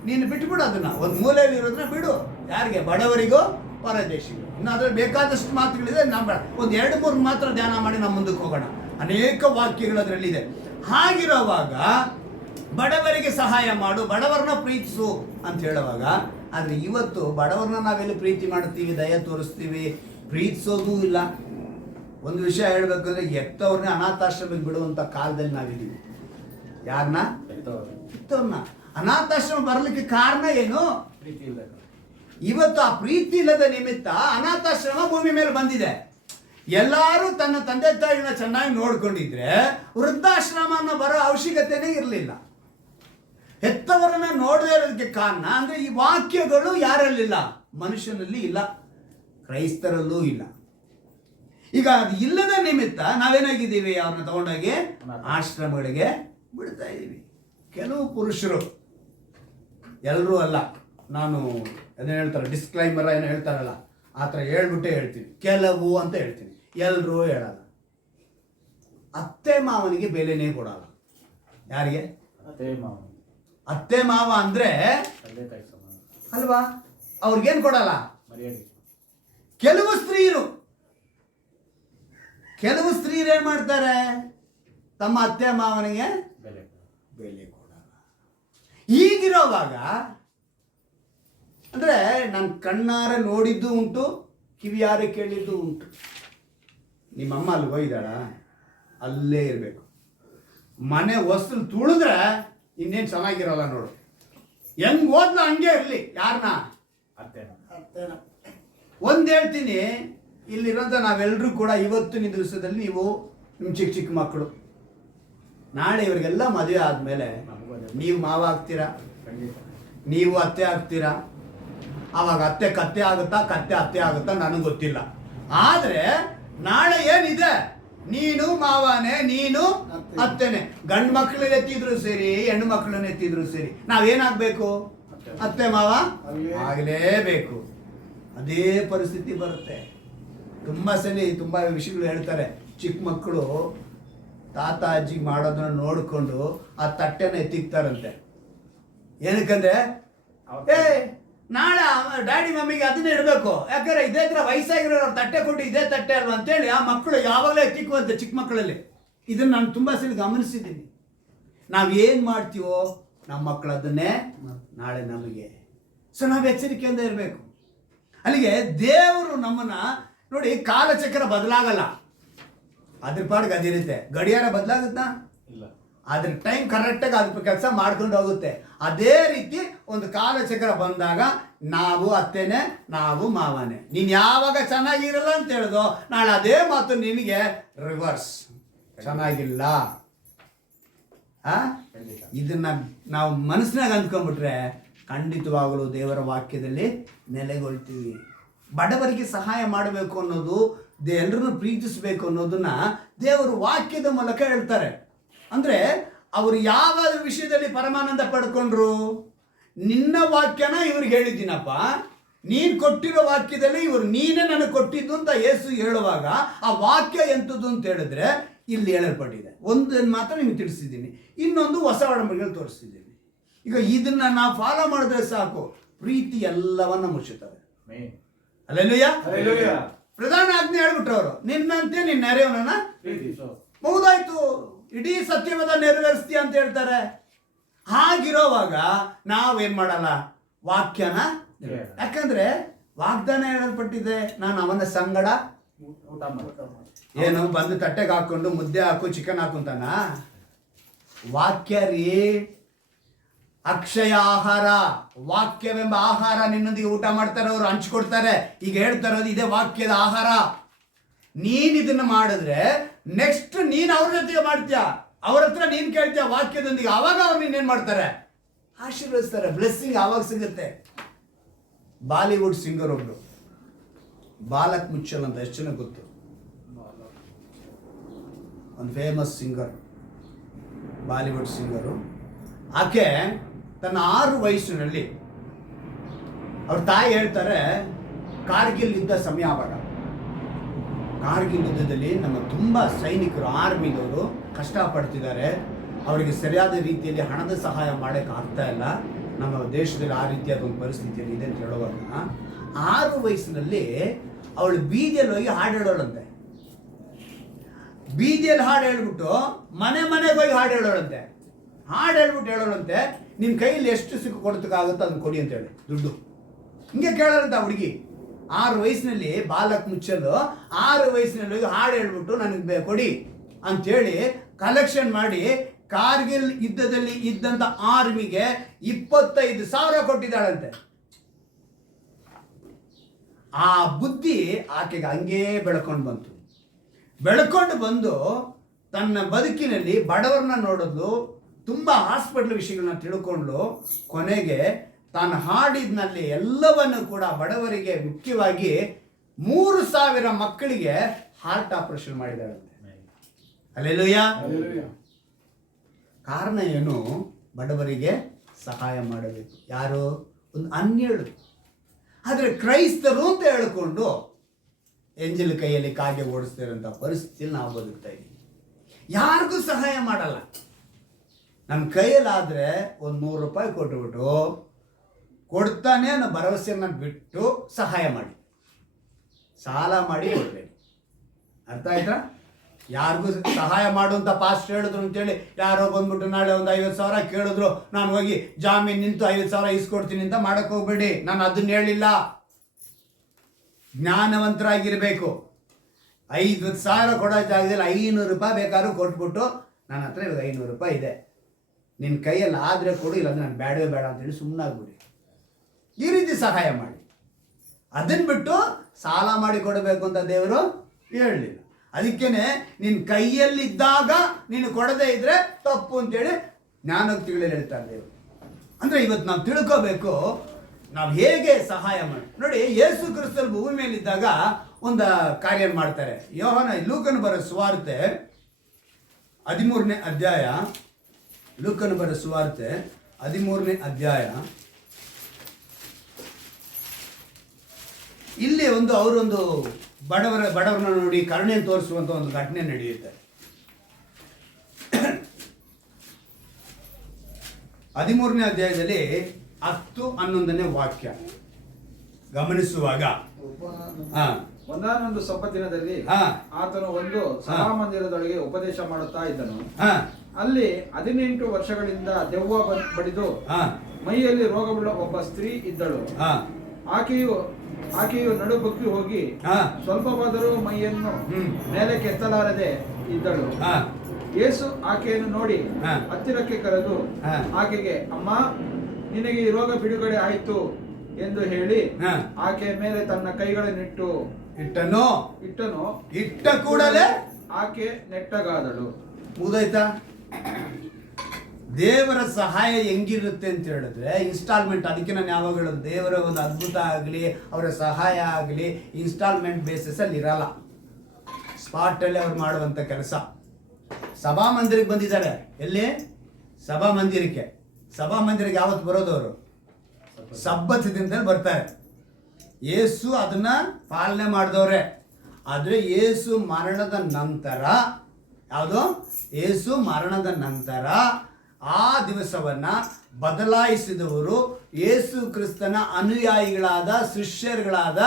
ನೀನು ಬಿಟ್ಬಿಡು, ಅದನ್ನ ಒಂದು ಮೂಲೆಯಲ್ಲಿ ಇರೋದನ್ನ ಬಿಡು. ಯಾರಿಗೆ? ಬಡವರಿಗೂ ಪರದೇಶಿಗಳು. ಇನ್ನು ಅದ್ರಲ್ಲಿ ಬೇಕಾದಷ್ಟು ಮಾತುಗಳಿದೆ. ನಾವು ಒಂದು 2-3 ಮಾತ್ರ ಧ್ಯಾನ ಮಾಡಿ ನಾವು ಮುಂದಕ್ಕೆ ಹೋಗೋಣ. ಅನೇಕ ವಾಕ್ಯಗಳು ಅದರಲ್ಲಿದೆ. ಹಾಗಿರುವಾಗ ಬಡವರಿಗೆ ಸಹಾಯ ಮಾಡು, ಬಡವರನ್ನ ಪ್ರೀತಿಸು ಅಂತ ಹೇಳುವಾಗ, ಆದರೆ ಇವತ್ತು ಬಡವರನ್ನ ನಾವೆಲ್ಲಿ ಪ್ರೀತಿ ಮಾಡ್ತೀವಿ, ದಯ ತೋರಿಸ್ತೀವಿ? ಪ್ರೀತಿಸೋದೂ ಇಲ್ಲ. ಒಂದು ವಿಷಯ ಹೇಳ್ಬೇಕಂದ್ರೆ, ಎತ್ತವ್ರನ್ನೇ ಅನಾಥಾಶ್ರಮಕ್ಕೆ ಬಿಡುವಂಥ ಕಾಲದಲ್ಲಿ ನಾವಿದ್ದೀವಿ. ಯಾರನ್ನ? ಎತ್ತವ್ರನ್ನ. ಅನಾಥಾಶ್ರಮ ಬರಲಿಕ್ಕೆ ಕಾರಣ ಏನು? ಪ್ರೀತಿ ಇಲ್ಲ. ಇವತ್ತು ಆ ಪ್ರೀತಿ ಇಲ್ಲದ ನಿಮಿತ್ತ ಅನಾಥಾಶ್ರಮ ಭೂಮಿ ಮೇಲೆ ಬಂದಿದೆ. ಎಲ್ಲರೂ ತನ್ನ ತಂದೆ ತಾಯಿಗಳನ್ನ ಚೆನ್ನಾಗಿ ನೋಡ್ಕೊಂಡಿದ್ರೆ ವೃದ್ಧಾಶ್ರಮ ಅನ್ನೋ ಬರೋ ಅವಶ್ಯಕತೆನೇ ಇರಲಿಲ್ಲ. ಹೆತ್ತವರನ್ನ ನೋಡದೇ ಇರೋದಕ್ಕೆ ಕಾರಣ ಅಂದ್ರೆ ಈ ವಾಕ್ಯಗಳು ಯಾರಲ್ಲಿಲ್ಲ? ಮನುಷ್ಯನಲ್ಲಿ ಇಲ್ಲ, ಕ್ರೈಸ್ತರಲ್ಲೂ ಇಲ್ಲ. ಈಗ ಅದು ಇಲ್ಲದ ನಿಮಿತ್ತ ನಾವೇನಾಗಿದ್ದೀವಿ? ಅವ್ರನ್ನ ತಗೊಂಡೋಗಿ ಆಶ್ರಮಗಳಿಗೆ ಬಿಡ್ತಾ ಇದ್ದೀವಿ. ಕೆಲವು ಪುರುಷರು, ಎಲ್ಲರೂ ಅಲ್ಲ, ನಾನು ಅದನ್ನ ಹೇಳ್ತಾರೆ ಡಿಸ್ಕ್ಲೈಮರ್ ಏನೋ ಹೇಳ್ತಾರಲ್ಲ, ಆ ಥರ ಹೇಳ್ಬಿಟ್ಟೆ ಹೇಳ್ತೀನಿ. ಕೆಲವು ಅಂತ ಹೇಳ್ತೀನಿ, ಎಲ್ಲರೂ ಹೇಳಲ್ಲ. ಅತ್ತೆ ಮಾವನಿಗೆ ಬೆಲೆನೇ ಕೊಡಲ್ಲ. ಯಾರಿಗೆ? ಅತ್ತೆ ಮಾವ ಅಂದ್ರೆ ಅಲ್ವಾ, ಅವ್ರಿಗೇನು ಕೊಡಲ್ಲ? ಕೆಲವು ಸ್ತ್ರೀಯರು ಏನ್ ಮಾಡ್ತಾರೆ? ತಮ್ಮ ಅತ್ತೆ ಮಾವನಿಗೆ ಬೆಲೆ ಕೊಡಲ್ಲ. ಹೀಗಿರೋವಾಗ ಅಂದ್ರೆ ನಾನು ಕಣ್ಣಾರ ನೋಡಿದ್ದು ಉಂಟು, ಕಿವಿಯಾರ ಕೇಳಿದ್ದು ಉಂಟು. ನಿಮ್ಮಮ್ಮ ಅಲ್ಲಿ ಹೋಗಿದ್ದಾಳ, ಅಲ್ಲೇ ಇರಬೇಕು. ಮನೆ ಹೊಸಲು ತುಳಿದ್ರೆ ಇನ್ನೇನು ಚೆನ್ನಾಗಿರಲ್ಲ ನೋಡು. ಹೆಂಗ್ ಓದ್ಲ ಹಂಗೆ ಇರಲಿ. ಯಾರನ್ನ? ಅತ್ತೆನ. ಒಂದು ಹೇಳ್ತೀನಿ, ಇಲ್ಲಿರೋಂಥ ನಾವೆಲ್ಲರೂ ಕೂಡ ಇವತ್ತಿನ ದಿವಸದಲ್ಲಿ ನೀವು ನಿಮ್ಮ ಚಿಕ್ಕ ಚಿಕ್ಕ ಮಕ್ಕಳು, ನಾಳೆ ಇವರಿಗೆಲ್ಲ ಮದುವೆ ಆದಮೇಲೆ ನೀವು ಮಾವ ಆಗ್ತೀರಾ, ನೀವು ಅತ್ತೆ ಆಗ್ತೀರಾ. ಆವಾಗ ಅತ್ತೆ ಕತ್ತೆ ಆಗುತ್ತಾ, ಕತ್ತೆ ಅತ್ತೆ ಆಗುತ್ತಾ ನನಗೆ ಗೊತ್ತಿಲ್ಲ. ಆದರೆ ನಾಳೆ ಏನಿದೆ, ನೀನು ಮಾವನೇ, ನೀನು ಅತ್ತೆನೆ. ಗಂಡು ಮಕ್ಕಳನ್ನ ಎತ್ತಿದ್ರು ಸೇರಿ, ಹೆಣ್ಣು ಮಕ್ಕಳನ್ನ ಎತ್ತಿದ್ರು ಸೇರಿ, ನಾವೇನಾಗಬೇಕು? ಅತ್ತೆ ಮಾವ ಆಗಲೇಬೇಕು. ಅದೇ ಪರಿಸ್ಥಿತಿ ಬರುತ್ತೆ. ತುಂಬ ಸಲ ತುಂಬ ವಿಷಯಗಳು ಹೇಳ್ತಾರೆ. ಚಿಕ್ಕ ಮಕ್ಕಳು ತಾತ ಅಜ್ಜಿಗೆ ಮಾಡೋದನ್ನ ನೋಡಿಕೊಂಡು ಆ ತಟ್ಟೆನ ಎತ್ತಿಕ್ತಾರಂತೆ. ಏನಕ್ಕಂದ್ರೆ ನಾಳೆ ಡ್ಯಾಡಿ ಮಮ್ಮಿಗೆ ಅದನ್ನೇ ಇಡಬೇಕು, ಯಾಕಂದ್ರೆ ಇದೇ ಥರ ವಯಸ್ಸಾಗಿರೋರು ತಟ್ಟೆ ಕೊಟ್ಟು ಇದೇ ತಟ್ಟೆ ಅಲ್ವಾ ಅಂತೇಳಿ ಆ ಮಕ್ಕಳು ಯಾವಾಗಲೇ ಎತ್ತಿಕ್ಕುವಂತೆ ಚಿಕ್ಕ ಮಕ್ಕಳಲ್ಲಿ. ಇದನ್ನು ನಾನು ತುಂಬ ಸಲ ಗಮನಿಸಿದ್ದೀನಿ. ನಾವೇನು ಮಾಡ್ತೀವೋ ನಮ್ಮ ಮಕ್ಕಳು ಅದನ್ನೇ ನಾಳೆ ನಮಗೆ. ಸೊ ನಾವು ಎಚ್ಚರಿಕೆಯಿಂದ ಇರಬೇಕು. ಅಲ್ಲಿಗೆ ದೇವರು ನಮ್ಮನ್ನ ನೋಡಿ, ಕಾಲಚಕ್ರ ಬದಲಾಗಲ್ಲ, ಅದ್ರ ಪಾಡಿಗೆ ಅದಿರುತ್ತೆ. ಗಡಿಯಾರ ಬದಲಾಗುತ್ತಾ? ಇಲ್ಲ. ಅದ್ರ ಟೈಮ್ ಕರೆಕ್ಟಾಗಿ ಅದ್ರ ಕೆಲಸ ಮಾಡ್ಕೊಂಡು ಹೋಗುತ್ತೆ. ಅದೇ ರೀತಿ ಒಂದು ಕಾಲಚಕ್ರ ಬಂದಾಗ ನಾವು ಅತ್ತೆನೆ, ನಾವು ಮಾವನೇ. ನೀನು ಯಾವಾಗ ಚೆನ್ನಾಗಿರಲ್ಲ ಅಂತ ಹೇಳಿದೋ, ನಾಳೆ ಅದೇ ಮಾತು ನಿನಗೆ ರಿವರ್ಸ್, ಚೆನ್ನಾಗಿಲ್ಲ. ಇದನ್ನ ನಾವು ಮನಸ್ಸಿನಾಗ ಅಂದ್ಕೊಂಡ್ಬಿಟ್ರೆ ಖಂಡಿತವಾಗಲೂ ದೇವರ ವಾಕ್ಯದಲ್ಲಿ ನೆಲೆಗೊಳ್ತೀವಿ. ಬಡವರಿಗೆ ಸಹಾಯ ಮಾಡಬೇಕು ಅನ್ನೋದು, ಎಲ್ಲರನ್ನು ಪ್ರೀತಿಸಬೇಕು ಅನ್ನೋದನ್ನ ದೇವರು ವಾಕ್ಯದ ಮೂಲಕ ಹೇಳ್ತಾರೆ. ಅಂದರೆ ಅವರು ಯಾವ ವಿಷಯದಲ್ಲಿ ಪರಮಾನಂದ ಪಡ್ಕೊಂಡ್ರು? ನಿನ್ನ ವಾಕ್ಯನ ಇವ್ರಿಗೆ ಹೇಳಿದ್ದೀನಪ್ಪ, ನೀನು ಕೊಟ್ಟಿರೋ ವಾಕ್ಯದಲ್ಲಿ ಇವರು ನೀನೇ ನನಗೆ ಕೊಟ್ಟಿದ್ದು ಅಂತ ಯೇಸು ಹೇಳುವಾಗ ಆ ವಾಕ್ಯ ಎಂಥದ್ದು ಅಂತ ಹೇಳಿದ್ರೆ ಇಲ್ಲಿ ಹೇಳಲ್ಪಟ್ಟಿದೆ. ಒಂದನ್ನು ಮಾತ್ರ ನಿಮಗೆ ತಿಳಿಸಿದ್ದೀನಿ, ಇನ್ನೊಂದು ಹೊಸ ಒಡಂಬಡಿಕೆಗಳು ತೋರಿಸ್ತಿದ್ದೀನಿ. ಈಗ ಇದನ್ನ ನಾವು ಫಾಲೋ ಮಾಡಿದ್ರೆ ಸಾಕು, ಪ್ರೀತಿ ಎಲ್ಲವನ್ನ ಮುಚ್ಚುತ್ತವೆ. ಅಲ್ಲೆಲ್ಲೂಯ್ಯ. ಪ್ರಧಾನ ಆಜ್ಞೆ ಹೇಳ್ಬಿಟ್ರು ಅವರು, ನಿನ್ನಂತೆ ನಿನ್ನ ನೆರೆಯವನನ್ನ ಮುಗಿದಾಯ್ತು, ಇಡೀ ಸತ್ಯವಾದ ನೆರವೇರಿಸ್ತೀಯ ಅಂತ ಹೇಳ್ತಾರೆ. ಹಾಗಿರೋವಾಗ ನಾವೇನ್ ಮಾಡಲ್ಲ? ವಾಕ್ಯನ, ಯಾಕಂದ್ರೆ ವಾಗ್ದಾನ ಹೇಳಲ್ಪಟ್ಟಿದೆ, ನಾನು ಅವನ ಸಂಗಡ ಏನು ಬಂದು ತಟ್ಟೆಗೆ ಹಾಕೊಂಡು ಮುದ್ದೆ ಹಾಕು ಚಿಕನ್ ಹಾಕುಂತಾನ? ವಾಕ್ಯ ರೀ, ಅಕ್ಷಯ ಆಹಾರ, ವಾಕ್ಯವೆಂಬ ಆಹಾರ ನಿನ್ನೊಂದಿಗೆ ಊಟ ಮಾಡ್ತಾರೆ, ಅವರು ಹಂಚ್ಕೊಡ್ತಾರೆ. ಈಗ ಹೇಳ್ತಾ ಇರೋದು ಇದೇ ವಾಕ್ಯದ ಆಹಾರ. ನೀನ್ ಇದನ್ನ ಮಾಡಿದ್ರೆ ನೆಕ್ಸ್ಟ್ ನೀನ್ ಅವ್ರ ಜೊತೆಗೆ ಮಾಡ್ತೀಯ, ಅವ್ರ ಹತ್ರ ನೀನ್ ಕೇಳ್ತೀಯ ವಾಕ್ಯದೊಂದಿಗೆ, ಅವಾಗ ಅವ್ರು ನೀನೇನ್ ಮಾಡ್ತಾರೆ? ಆಶೀರ್ವದಿಸ್ತಾರೆ. ಬ್ಲೆಸ್ಸಿಂಗ್ ಆವಾಗ ಸಿಗುತ್ತೆ. ಬಾಲಿವುಡ್ ಸಿಂಗರ್ ಒಬ್ರು, ಬಾಲಕ್ ಮುಚ್ಚಲ್ ಅಂತ, ಎಷ್ಟು ಜನ ಗೊತ್ತು? ಒಂದು ಫೇಮಸ್ ಸಿಂಗರ್, ಬಾಲಿವುಡ್ ಸಿಂಗರು. ಆಕೆ ತನ್ನ 6 ವಯಸ್ಸಿನಲ್ಲಿ ಅವ್ರ ತಾಯಿ ಹೇಳ್ತಾರೆ, ಕಾರ್ಗಿಲ್ ಯುದ್ಧ ಸಮಯ ಆವಾಗ, ಕಾರ್ಗಿಲ್ ಯುದ್ಧದಲ್ಲಿ ನಮ್ಮ ತುಂಬ ಸೈನಿಕರು, ಆರ್ಮಿದವರು ಕಷ್ಟಪಡ್ತಿದ್ದಾರೆ, ಅವರಿಗೆ ಸರಿಯಾದ ರೀತಿಯಲ್ಲಿ ಹಣದ ಸಹಾಯ ಮಾಡೋಕ್ಕೆ ಆಗ್ತಾ ಇಲ್ಲ, ನಮ್ಮ ದೇಶದಲ್ಲಿ ಆ ರೀತಿಯಾದ ಒಂದು ಪರಿಸ್ಥಿತಿಯಲ್ಲಿ ಇದೆ ಅಂತ ಹೇಳುವಾಗ 6 ವಯಸ್ಸಿನಲ್ಲಿ ಅವಳು ಬೀದಿಯಲ್ಲಿ ಹೋಗಿ ಹಾಡು ಹೇಳೋಳಂತೆ. ಬೀದಿಯಲ್ಲಿ ಹಾಡು ಹೇಳ್ಬಿಟ್ಟು ಮನೆಗೆ ಹೋಗಿ ಹಾಡು ಹೇಳೋಳಂತೆ. ಹಾಡು ಹೇಳ್ಬಿಟ್ಟು ಹೇಳೋಳಂತೆ, ನಿನ್ನ ಕೈಯಲ್ಲಿ ಎಷ್ಟು ಸಿಕ್ಕ ಕೊಡ್ತಕ್ಕಾಗುತ್ತೋ ಅದನ್ನು ಕೊಡಿ ಅಂತ ಹೇಳಿ ದುಡ್ಡು. ಹಿಂಗೆ ಕೇಳೋರಂತ ಹುಡುಗಿ 6 ವಯಸ್ಸಿನಲ್ಲಿ. ಬಾಲಕ್ ಮುಚ್ಚಲು 6 ವಯಸ್ಸಿನಲ್ಲಿ ಹೋಗಿ ಹಾಡು ಹೇಳ್ಬಿಟ್ಟು ನನಗೆ ಕೊಡಿ ಅಂಥೇಳಿ ಕಲೆಕ್ಷನ್ ಮಾಡಿ ಕಾರ್ಗಿಲ್ ಯುದ್ಧದಲ್ಲಿ ಇದ್ದಂಥ ಆರ್ಮಿಗೆ 25,000 ಕೊಟ್ಟಿದ್ದಾಳಂತೆ. ಆ ಬುದ್ಧಿ ಆಕೆಗೆ ಹಂಗೇ ಬೆಳ್ಕೊಂಡು ಬಂದು ತನ್ನ ಬದುಕಿನಲ್ಲಿ ಬಡವರನ್ನ ನೋಡೋದು, ತುಂಬ ಹಾಸ್ಪಿಟ್ಲ್ ವಿಷಯಗಳನ್ನ ತಿಳ್ಕೊಂಡು ಕೊನೆಗೆ ತಾನು ಹಾಡಿದ್ನಲ್ಲಿ ಎಲ್ಲವನ್ನು ಕೂಡ ಬಡವರಿಗೆ, ಮುಖ್ಯವಾಗಿ 3,000 ಮಕ್ಕಳಿಗೆ ಹಾರ್ಟ್ ಆಪರೇಷನ್ ಮಾಡಿದಾಳಂತೆ. ಹಲ್ಲೆಲೂಯಾ. ಕಾರಣ ಏನು? ಬಡವರಿಗೆ ಸಹಾಯ ಮಾಡಬೇಕು. ಯಾರು? ಒಂದು ಅನ್ಯಳು. ಆದರೆ ಕ್ರೈಸ್ತರು ಅಂತ ಹೇಳಿಕೊಂಡು ಎಂಜಲ್ ಕೈಯಲ್ಲಿ ಕಾಗೆ ಓಡಿಸ್ತಿರೋಂಥ ಪರಿಸ್ಥಿತಿಯಲ್ಲಿ ನಾವು ಬದುಕ್ತಾ ಇದ್ದೀವಿ. ಯಾರಿಗೂ ಸಹಾಯ ಮಾಡಲ್ಲ. ನಮ್ಮ ಕೈಯಲ್ಲಾದರೆ ಒಂದು 100 ರೂಪಾಯಿ ಕೊಟ್ಟುಬಿಟ್ಟು ಕೊಡ್ತಾನೆ ಅನ್ನೋ ಭರವಸೆಯನ್ನು ಬಿಟ್ಟು ಸಹಾಯ ಮಾಡಿ, ಸಾಲ ಮಾಡಿ ಕೊಡಬೇಕು. ಅರ್ಥ ಆಯ್ತಾ? ಯಾರಿಗೂ ಸಹಾಯ ಮಾಡುವಂಥ ಪಾಸ್ಟ್ ಹೇಳಿದ್ರು ಅಂತೇಳಿ ಯಾರೋ ಬಂದ್ಬಿಟ್ಟು ನಾಳೆ ಒಂದು 50,000 ಕೇಳಿದ್ರು, ನಾನು ಹೋಗಿ ಜಾಮೀನು ನಿಂತು 50,000 ಇಸ್ಕೊಡ್ತೀನಿ ಅಂತ ಮಾಡಕ್ಕೆ ಹೋಗ್ಬೇಡಿ. ನಾನು ಅದನ್ನ ಹೇಳಿಲ್ಲ. ಜ್ಞಾನವಂತರಾಗಿರಬೇಕು. 5,000 ಕೊಡೋ ಜಾಗದಲ್ಲಿ 500 ರೂಪಾಯಿ ಬೇಕಾದ್ರೂ ಕೊಟ್ಬಿಟ್ಟು, ನನ್ನ ಹತ್ರ ಇವಾಗ 500 ರೂಪಾಯಿ ಇದೆ, ನಿನ್ನ ಕೈಯಲ್ಲಿ ಆದರೆ ಕೊಡು, ಇಲ್ಲಾಂದ್ರೆ ನಾನು ಬೇಡವೇ ಬೇಡ ಅಂತೇಳಿ ಸುಮ್ಮನಾಗ್ಬಿಡಿ. ಈ ರೀತಿ ಸಹಾಯ ಮಾಡಿ. ಅದನ್ನು ಬಿಟ್ಟು ಸಾಲ ಮಾಡಿ ಕೊಡಬೇಕು ಅಂತ ದೇವರು ಹೇಳಲಿಲ್ಲ. ಅದಕ್ಕೇನೆ ನಿನ್ನ ಕೈಯಲ್ಲಿದ್ದಾಗ ನೀನು ಕೊಡದೇ ಇದ್ರೆ ತಪ್ಪು ಅಂತೇಳಿ ಜ್ಞಾನೋಕ್ತಿಗಳಲ್ಲಿ ಹೇಳ್ತಾರೆ ದೇವರು. ಅಂದರೆ ಇವತ್ತು ನಾವು ತಿಳ್ಕೋಬೇಕು, ನಾವು ಹೇಗೆ ಸಹಾಯ ಮಾಡಿ. ನೋಡಿ, ಯೇಸು ಕ್ರಿಸ್ತರು ಭೂಮಿ ಮೇಲಿದ್ದಾಗ ಒಂದು ಕಾರ್ಯ ಮಾಡ್ತಾರೆ. ಲೂಕನು ಬರೋ ಸುವಾರ್ತೆ 13ನೇ ಅಧ್ಯಾಯ, ಲೂಕನು ಬರೋ ಸುವಾರ್ತೆ 13ನೇ ಅಧ್ಯಾಯ. ಇಲ್ಲಿ ಅವರೊಂದು ಬಡವರನ್ನ ನೋಡಿ ಕರುಣೆಯನ್ನು ತೋರಿಸುವಂಥ ಒಂದು ಘಟನೆ ನಡೆಯುತ್ತೆ. 13ನೇ ಅಧ್ಯಾಯದಲ್ಲಿ 10-11ನೇ ವಾಕ್ಯ ಗಮನಿಸುವಾಗ, ಒಂದಾನೊಂದು ಸಬ್ಬತ್ತಿನದಲ್ಲಿ ಆತನು ಒಂದು ಸಭಾಮಂದಿರದೊಳಗೆ ಉಪದೇಶ ಮಾಡುತ್ತಾ ಇದ್ದನು. ಅಲ್ಲಿ 18 ವರ್ಷಗಳಿಂದ ದೆವ್ವ ಬಡಿದು ಮೈಯಲ್ಲಿ ರೋಗವುಳ್ಳ ಒಬ್ಬ ಸ್ತ್ರೀ ಇದ್ದಳು. ಆಕೆಯು ನಡುಬುಕ್ಕಿ ಹೋಗಿ ಹಾ ಸ್ವಲ್ಪವಾದರೂ ಮೈಯನ್ನು ಹ್ಮ್. ಮೇಲೆ ಕೆತ್ತಲಾರದೆ ಇದ್ದಳು. ಹಾ ಯೇಸು ಆಕೆಯನ್ನು ನೋಡಿ ಹಾ. ಹತ್ತಿರಕ್ಕೆ ಕರೆದು ಹಾ. ಆಕೆಗೆ, ಅಮ್ಮ, ನಿನಗೆ ಈ ರೋಗ ಬಿಡುಗಡೆ ಆಯಿತು ಎಂದು ಹೇಳಿ ಹಾ. ಆಕೆಯ ಮೇಲೆ ತನ್ನ ಕೈಗಳನ್ನಿಟ್ಟು ಇಟ್ಟನು. ಇಟ್ಟ ಕೂಡಲೇ ಆಕೆ ನೆಟ್ಟಗಾದಳು. ಮುಗಿದೋಯ್ತಾ? ದೇವರ ಸಹಾಯ ಹೆಂಗಿರುತ್ತೆ ಅಂತ ಹೇಳಿದ್ರೆ ಇನ್ಸ್ಟಾಲ್ಮೆಂಟ್. ಅದಕ್ಕೆ ನಾನು ಯಾವಾಗ ಹೇಳೋದು, ದೇವರ ಒಂದು ಅದ್ಭುತ ಆಗಲಿ ಅವರ ಸಹಾಯ ಆಗಲಿ ಇನ್ಸ್ಟಾಲ್ಮೆಂಟ್ ಬೇಸಿಸ್ ಅಲ್ಲಿ ಇರಲ್ಲ. ಸ್ಪಾಟಲ್ಲಿ ಅವ್ರು ಮಾಡುವಂಥ ಕೆಲಸ. ಸಭಾಮಂದಿರಕ್ಕೆ ಬಂದಿದ್ದಾರೆ. ಎಲ್ಲಿ? ಸಭಾಮಂದಿರಕ್ಕೆ. ಸಭಾಮಂದಿರಕ್ಕೆ ಯಾವತ್ತು ಬರೋದು ಅವರು? ಸಬ್ಬತ್ ದಿನದಲ್ಲಿ ಬರ್ತಾರೆ. ಯೇಸು ಅದನ್ನ ಪಾಲನೆ ಮಾಡಿದವ್ರೆ. ಆದರೆ ಯೇಸು ಮರಣದ ನಂತರ, ಯಾವುದು? ಯೇಸು ಮರಣದ ನಂತರ ಆ ದಿವಸವನ್ನ ಬದಲಾಯಿಸಿದವರು ಯೇಸು ಕ್ರಿಸ್ತನ ಅನುಯಾಯಿಗಳಾದ ಶಿಷ್ಯರುಗಳಾದ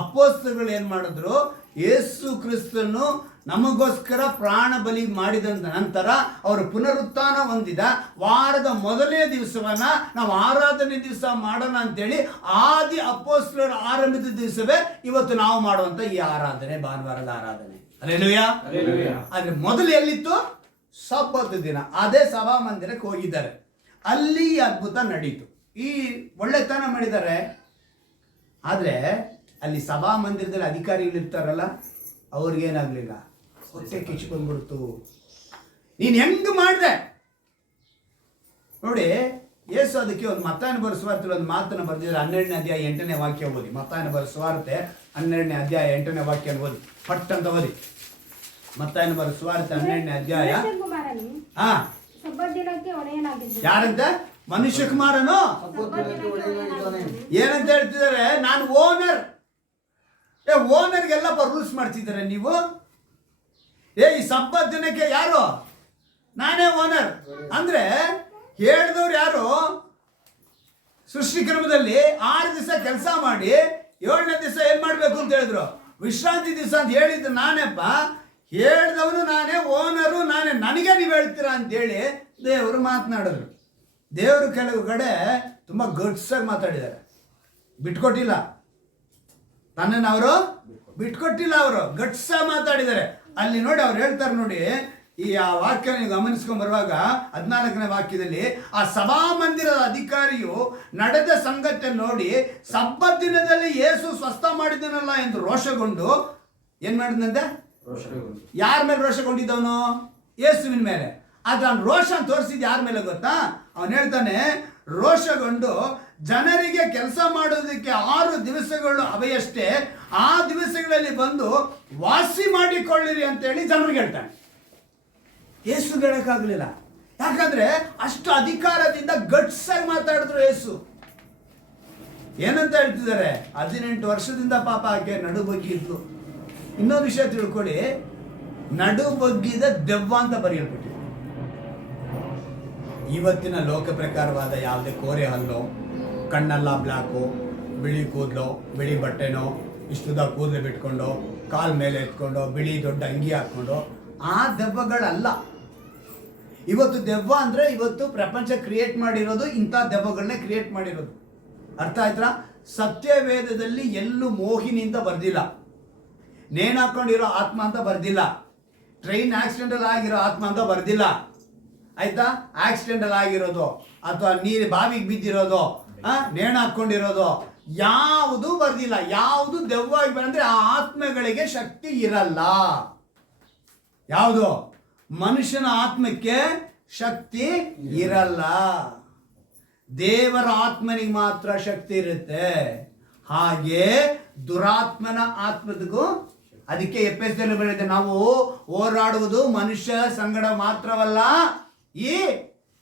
ಅಪೊಸ್ತಲರು ಏನು ಮಾಡಿದ್ರು? ಯೇಸು ಕ್ರಿಸ್ತನು ನಮಗೋಸ್ಕರ ಪ್ರಾಣ ಬಲಿ ಮಾಡಿದ ನಂತರ ಅವರು ಪುನರುತ್ಥಾನ ಹೊಂದಿದ ವಾರದ ಮೊದಲನೇ ದಿವಸವನ್ನ ನಾವು ಆರಾಧನೆ ದಿವಸ ಮಾಡೋಣ ಅಂತೇಳಿ ಆದಿ ಅಪೊಸ್ತಲರ ಆರಂಭಿದ ದಿವಸವೇ ಇವತ್ತು ನಾವು ಮಾಡುವಂತ ಈ ಆರಾಧನೆ, ಭಾನುವಾರದ ಆರಾಧನೆ. ಹಲ್ಲೆಲೂಯಾ. ಆದ್ರೆ ಮೊದಲು ಎಲ್ಲಿತ್ತು? ಸಬ್ಬತ್ ದಿನ. ಅದೇ ಸಭಾಮಂದಿರಕ್ಕೆ ಹೋಗಿದ್ದಾರೆ. ಅಲ್ಲಿ ಈ ಅದ್ಭುತ ನಡೀತು. ಈ ಒಳ್ಳೆತನ ಮಾಡಿದ್ದಾರೆ. ಆದರೆ ಅಲ್ಲಿ ಸಭಾಮಂದಿರದಲ್ಲಿ ಅಧಿಕಾರಿಗಳಿರ್ತಾರಲ್ಲ, ಅವ್ರಿಗೇನಾಗಲಿಲ್ಲ, ಹೊಟ್ಟೆ ಕಿಚ್ಕೊಂಡ್ಬಿಡ್ತು. ನೀನು ಹೆಂಗೆ ಮಾಡಿದೆ ನೋಡಿ. ಯೇಸು ಅದಕ್ಕೆ ಒಂದು ಮತ್ತಾಯನ ಬರೆದ ಸುವಾರ್ತೆ ಒಂದು ಮಾತನ್ನು ಬರೆದಿದ್ದಾರೆ. 12ನೇ ಅಧ್ಯಾಯ 8ನೇ ವಾಕ್ಯ ಓದಿ. ಮತ್ತಾಯನ ಬರೆದ ಸುವಾರ್ತೆ 12ನೇ ಅಧ್ಯಾಯ 8ನೇ ವಾಕ್ಯ ಓದಿ. ಪಟ್ ಅಂತ ಓದಿ. ಮತ್ತಾಯನ ಬರೆದ ಸುವಾರ್ತೆ 12ನೇ ಅಧ್ಯಾಯ. ಹಾ, ಯಾರಂತ? ಮನುಷ್ಯ ಕುಮಾರನು ಏನಂತ ಹೇಳ್ತಿದ್ದಾರೆ? ನಾನು ಓನರ್. ಓನರ್ಗೆಲ್ಲಪ್ಪ ರೂಲ್ಸ್ ಮಾಡ್ತಿದ್ದಾರೆ ನೀವು. ಈ ಸಬ್ಬತ್ ದಿನಕ್ಕೆ ಯಾರು? ನಾನೇ ಓನರ್ ಅಂದ್ರೆ ಹೇಳಿದವ್ರು ಯಾರು? ಸೃಷ್ಟಿಕ್ರಮದಲ್ಲಿ 6 ದಿವಸ ಕೆಲಸ ಮಾಡಿ 7ನೇ ದಿವಸ ಏನ್ ಮಾಡ್ಬೇಕು ಅಂತ ಹೇಳಿದ್ರು? ವಿಶ್ರಾಂತಿ ದಿವಸ ಅಂತ ಹೇಳಿದ್ದು ನಾನೇಪ್ಪ. ಹೇಳಿದವನು ನಾನೇ, ಓನರು ನಾನೇ. ನನಗೆ ನೀವು ಹೇಳ್ತೀರಾ ಅಂತೇಳಿ ದೇವರು ಮಾತನಾಡಿದ್ರು. ದೇವರು ಕೆಲವು ಕಡೆ ತುಂಬ ಗಟ್ಸಾಗಿ ಮಾತಾಡಿದ್ದಾರೆ. ಬಿಟ್ಕೊಟ್ಟಿಲ್ಲ, ತನ್ನನ್ನು ಅವರು ಬಿಟ್ಕೊಟ್ಟಿಲ್ಲ. ಅವರು ಗಟ್ಸಾಗಿ ಮಾತಾಡಿದ್ದಾರೆ. ಅಲ್ಲಿ ನೋಡಿ ಅವ್ರು ಹೇಳ್ತಾರೆ ನೋಡಿ, ಈ ಆ ವಾಕ್ಯ ನೀವು ಗಮನಿಸ್ಕೊಂಡ್ ಬರುವಾಗ 14ನೇ ವಾಕ್ಯದಲ್ಲಿ ಆ ಸಭಾಮಂದಿರದ ಅಧಿಕಾರಿಯು ನಡೆದ ಸಂಗತಿಯನ್ನು ನೋಡಿ ಸಬ್ಬತ್ ದಿನದಲ್ಲಿ ಯೇಸು ಸ್ವಸ್ಥ ಮಾಡಿದನಲ್ಲ ಎಂದು ರೋಷಗೊಂಡು ಏನ್ ಮಾಡಿದಂತೆ? ಯಾರ ಮೇಲೆ ರೋಷಗೊಂಡಿದ್ದವನು? ಯೇಸುವಿನ ಮೇಲೆ. ಆದ್ರೆ ಅವ್ನು ರೋಷ ತೋರಿಸಿದ್ ಯಾರ ಮೇಲೆ ಗೊತ್ತಾ? ಅವನು ಹೇಳ್ತಾನೆ, ರೋಷಗೊಂಡು ಜನರಿಗೆ ಕೆಲಸ ಮಾಡೋದಕ್ಕೆ 6 ದಿವಸಗಳು ಅವೆಯಷ್ಟೇ, ಆ ದಿವಸಗಳಲ್ಲಿ ಬಂದು ವಾಸಿ ಮಾಡಿಕೊಳ್ಳಿರಿ ಅಂತೇಳಿ ಜನರಿಗೆ ಹೇಳ್ತಾನೆ. ಯೇಸು ಹೇಳಕ್ಕಾಗಲಿಲ್ಲ. ಯಾಕಂದ್ರೆ ಅಷ್ಟು ಅಧಿಕಾರದಿಂದ ಗಟ್ಸಾಗಿ ಮಾತಾಡಿದ್ರು ಯೇಸು. ಏನಂತ ಹೇಳ್ತಿದ್ದಾರೆ? 18 ವರ್ಷದಿಂದ ಪಾಪ ಆಕೆ ನಡು ಬಗ್ಗಿದ್ಲು. ಇನ್ನೊಂದು ವಿಷಯ ತಿಳ್ಕೊಳ್ಳಿ, ನಡು ಬಗ್ಗಿದ ದೆವ್ವ ಅಂತ ಬರೆಯಲ್ಪಟ್ಟಿದೆ. ಇವತ್ತಿನ ಲೋಕ ಪ್ರಕಾರವಾದ ಯಾವುದೇ ಕೋರೆ ಹಲ್ಲು, ಕಣ್ಣೆಲ್ಲ ಬ್ಲ್ಯಾಕು, ಬಿಳಿ ಕೂದಲು, ಬಿಳಿ ಬಟ್ಟೆನೋ, ಇಷ್ಟುದ ಕೂದಲು ಬಿಟ್ಕೊಂಡು, ಕಾಲ್ ಮೇಲೆ ಎತ್ಕೊಂಡು, ಬಿಳಿ ದೊಡ್ಡ ಅಂಗಿ ಹಾಕ್ಕೊಂಡು, ಆ ದೆವ್ವಗಳಲ್ಲ. ಇವತ್ತು ದೆವ್ವ ಅಂದರೆ ಇವತ್ತು ಪ್ರಪಂಚ ಕ್ರಿಯೇಟ್ ಮಾಡಿರೋದು ಇಂಥ ದೆವ್ವಗಳನ್ನೇ ಕ್ರಿಯೇಟ್ ಮಾಡಿರೋದು. ಅರ್ಥ ಆಯ್ತಾ? ಸತ್ಯವೇದದಲ್ಲಿ ಎಲ್ಲೂ ಮೋಹಿನಿಂದ ಬರ್ದಿಲ್ಲ, ನೇಣು ಹಾಕೊಂಡಿರೋ ಆತ್ಮ ಅಂತ ಬರ್ದಿಲ್ಲ, ಟ್ರೈನ್ ಆಕ್ಸಿಡೆಂಟಲ್ ಆಗಿರೋ ಆತ್ಮ ಅಂತ ಬರ್ದಿಲ್ಲ. ಆಯ್ತಾ? ಆಕ್ಸಿಡೆಂಟಲ್ ಆಗಿರೋದು ಅಥವಾ ನೀರು ಬಾವಿಗೆ ಬಿದ್ದಿರೋದು, ನೇಣು ಹಾಕೊಂಡಿರೋದು ಯಾವುದು ಬರ್ದಿಲ್ಲ. ಯಾವುದು ದೆವ್ವಾಗಿ ಬಂದ್ರೆ ಆ ಆತ್ಮಗಳಿಗೆ ಶಕ್ತಿ ಇರಲ್ಲ. ಯಾವುದು? ಮನುಷ್ಯನ ಆತ್ಮಕ್ಕೆ ಶಕ್ತಿ ಇರಲ್ಲ. ದೇವರ ಆತ್ಮನಿಗೆ ಮಾತ್ರ ಶಕ್ತಿ ಇರುತ್ತೆ. ಹಾಗೆ ದುರಾತ್ಮನ ಆತ್ಮದಿಗೂ. ಅದಕ್ಕೆ ಎಫೆಸದಲ್ಲಿ ಬರೆದಿದೆ, ನಾವು ಹೋರಾಡುವುದು ಮನುಷ್ಯ ಸಂಗಡ ಮಾತ್ರವಲ್ಲ, ಈ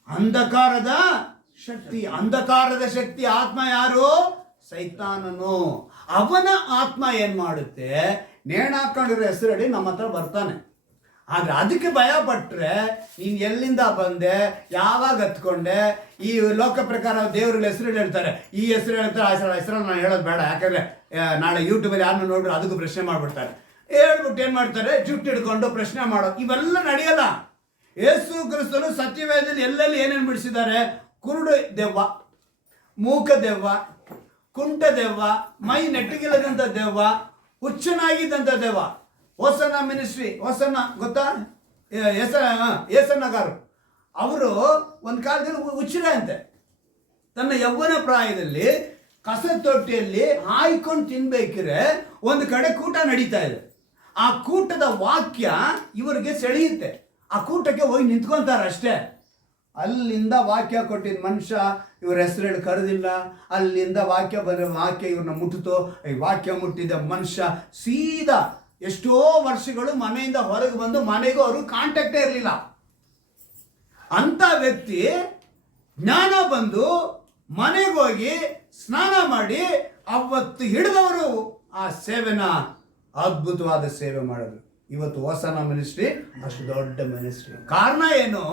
ಅಂಧಕಾರದ ಶಕ್ತಿ. ಅಂಧಕಾರದ ಶಕ್ತಿ ಆತ್ಮ ಯಾರು? ಸೈತಾನನು. ಅವನ ಆತ್ಮ ಏನ್ ಮಾಡುತ್ತೆ? ನೇಣು ಹಾಕೊಂಡಿರೋ ಹೆಸರಡಿ ನಮ್ಮ ಹತ್ರ ಬರ್ತಾನೆ. ಆದ್ರೆ ಅದಕ್ಕೆ ಭಯ ಪಟ್ರೆ ನೀನ್ ಎಲ್ಲಿಂದ ಬಂದೆ, ಯಾವಾಗ ಹತ್ಕೊಂಡೆ, ಈ ಲೋಕ ಪ್ರಕಾರ ದೇವ್ರಿಗೆ ಹೆಸರು ಹೇಳ್ತಾರೆ, ಈ ಹೆಸರು ಹೇಳ್ತಾರೆ, ಆ ಹೆಸರಲ್ಲಿ ನಾನು ಹೇಳೋದು ಬೇಡ, ಯಾಕಂದ್ರೆ ನಾಳೆ ಯೂಟ್ಯೂಬಲ್ಲಿ ಯಾರನ್ನ ನೋಡ್ರು ಅದಕ್ಕೂ ಪ್ರಶ್ನೆ ಮಾಡ್ಬಿಡ್ತಾರೆ. ಹೇಳ್ಬಿಟ್ಟು ಏನ್ ಮಾಡ್ತಾರೆ? ಜುಟ್ಟು ಹಿಡ್ಕೊಂಡು ಪ್ರಶ್ನೆ ಮಾಡೋದು. ಇವೆಲ್ಲ ನಡೆಯಲ್ಲ. ಯೇಸು ಕ್ರಿಸ್ತನು ಸತ್ಯವೇದದಲ್ಲಿ ಎಲ್ಲೆಲ್ಲಿ ಏನೇನು ಬಿಡಿಸಿದ್ದಾರೆ? ಕುರುಡು ದೆವ್ವ, ಮೂಕ ದೆವ್ವ, ಕುಂಟ ದೆವ್ವ, ಮೈ ನೆಟ್ಟಿಗಿಲ್ಲದಂಥ ದೆವ್ವ, ಹುಚ್ಚನಾಗಿದ್ದಂಥ ದೆವ್ವ. ಹೊಸನ ಮಿನಿಸ್ಟ್ರಿ, ಹೊಸನ ಗೊತ್ತಾ, ಏಸನ್ನಗಾರು, ಅವರು ಒಂದು ಕಾಲದಲ್ಲಿ ಹುಚ್ಚರ ಅಂತೆ. ತನ್ನ ಯೌವನ ಪ್ರಾಯದಲ್ಲಿ ಕಸದ ತೊಟ್ಟಿಯಲ್ಲಿ ಹಾಯ್ಕೊಂಡು ತಿನ್ಬೇಕಿದ್ರೆ ಒಂದು ಕಡೆ ಕೂಟ ನಡೀತಾ ಇದೆ. ಆ ಕೂಟದ ವಾಕ್ಯ ಇವರಿಗೆ ಸೆಳೆಯುತ್ತೆ. ಆ ಕೂಟಕ್ಕೆ ಹೋಗಿ ನಿಂತ್ಕೊಂತಾರೆ ಅಷ್ಟೇ. ಅಲ್ಲಿಂದ ವಾಕ್ಯ ಕೊಟ್ಟಿದ್ದ ಮನುಷ್ಯ ಇವ್ರ ಹೆಸರು ಹೇಳಿ ಕರೆದಿಲ್ಲ. ಅಲ್ಲಿಂದ ವಾಕ್ಯ ಇವ್ರನ್ನ ಮುಟ್ಟಿತು. ಈ ವಾಕ್ಯ ಮುಟ್ಟಿದ ಮನುಷ್ಯ ಸೀದಾ ಎಷ್ಟೋ ವರ್ಷಗಳು ಮನೆಯಿಂದ ಹೊರಗೆ ಬಂದು ಮನೆಗೂ ಅವ್ರಿಗೆ ಕಾಂಟ್ಯಾಕ್ಟೇ ಇರಲಿಲ್ಲ. ಅಂತ ವ್ಯಕ್ತಿ ಜ್ಞಾನ ಬಂದು ಮನೆಗೆ ಹೋಗಿ ಸ್ನಾನ ಮಾಡಿ ಅವತ್ತು ಹಿಡಿದವರು ಆ ಸೇವೆನ ಅದ್ಭುತವಾದ ಸೇವೆ ಮಾಡಿದ್ರು. ಇವತ್ತು ಹೊಸನ ಮಿನಿಸ್ಟ್ರಿ ಅಷ್ಟು ದೊಡ್ಡ ಮಿನಿಸ್ಟ್ರಿ. ಕಾರಣ ಏನು?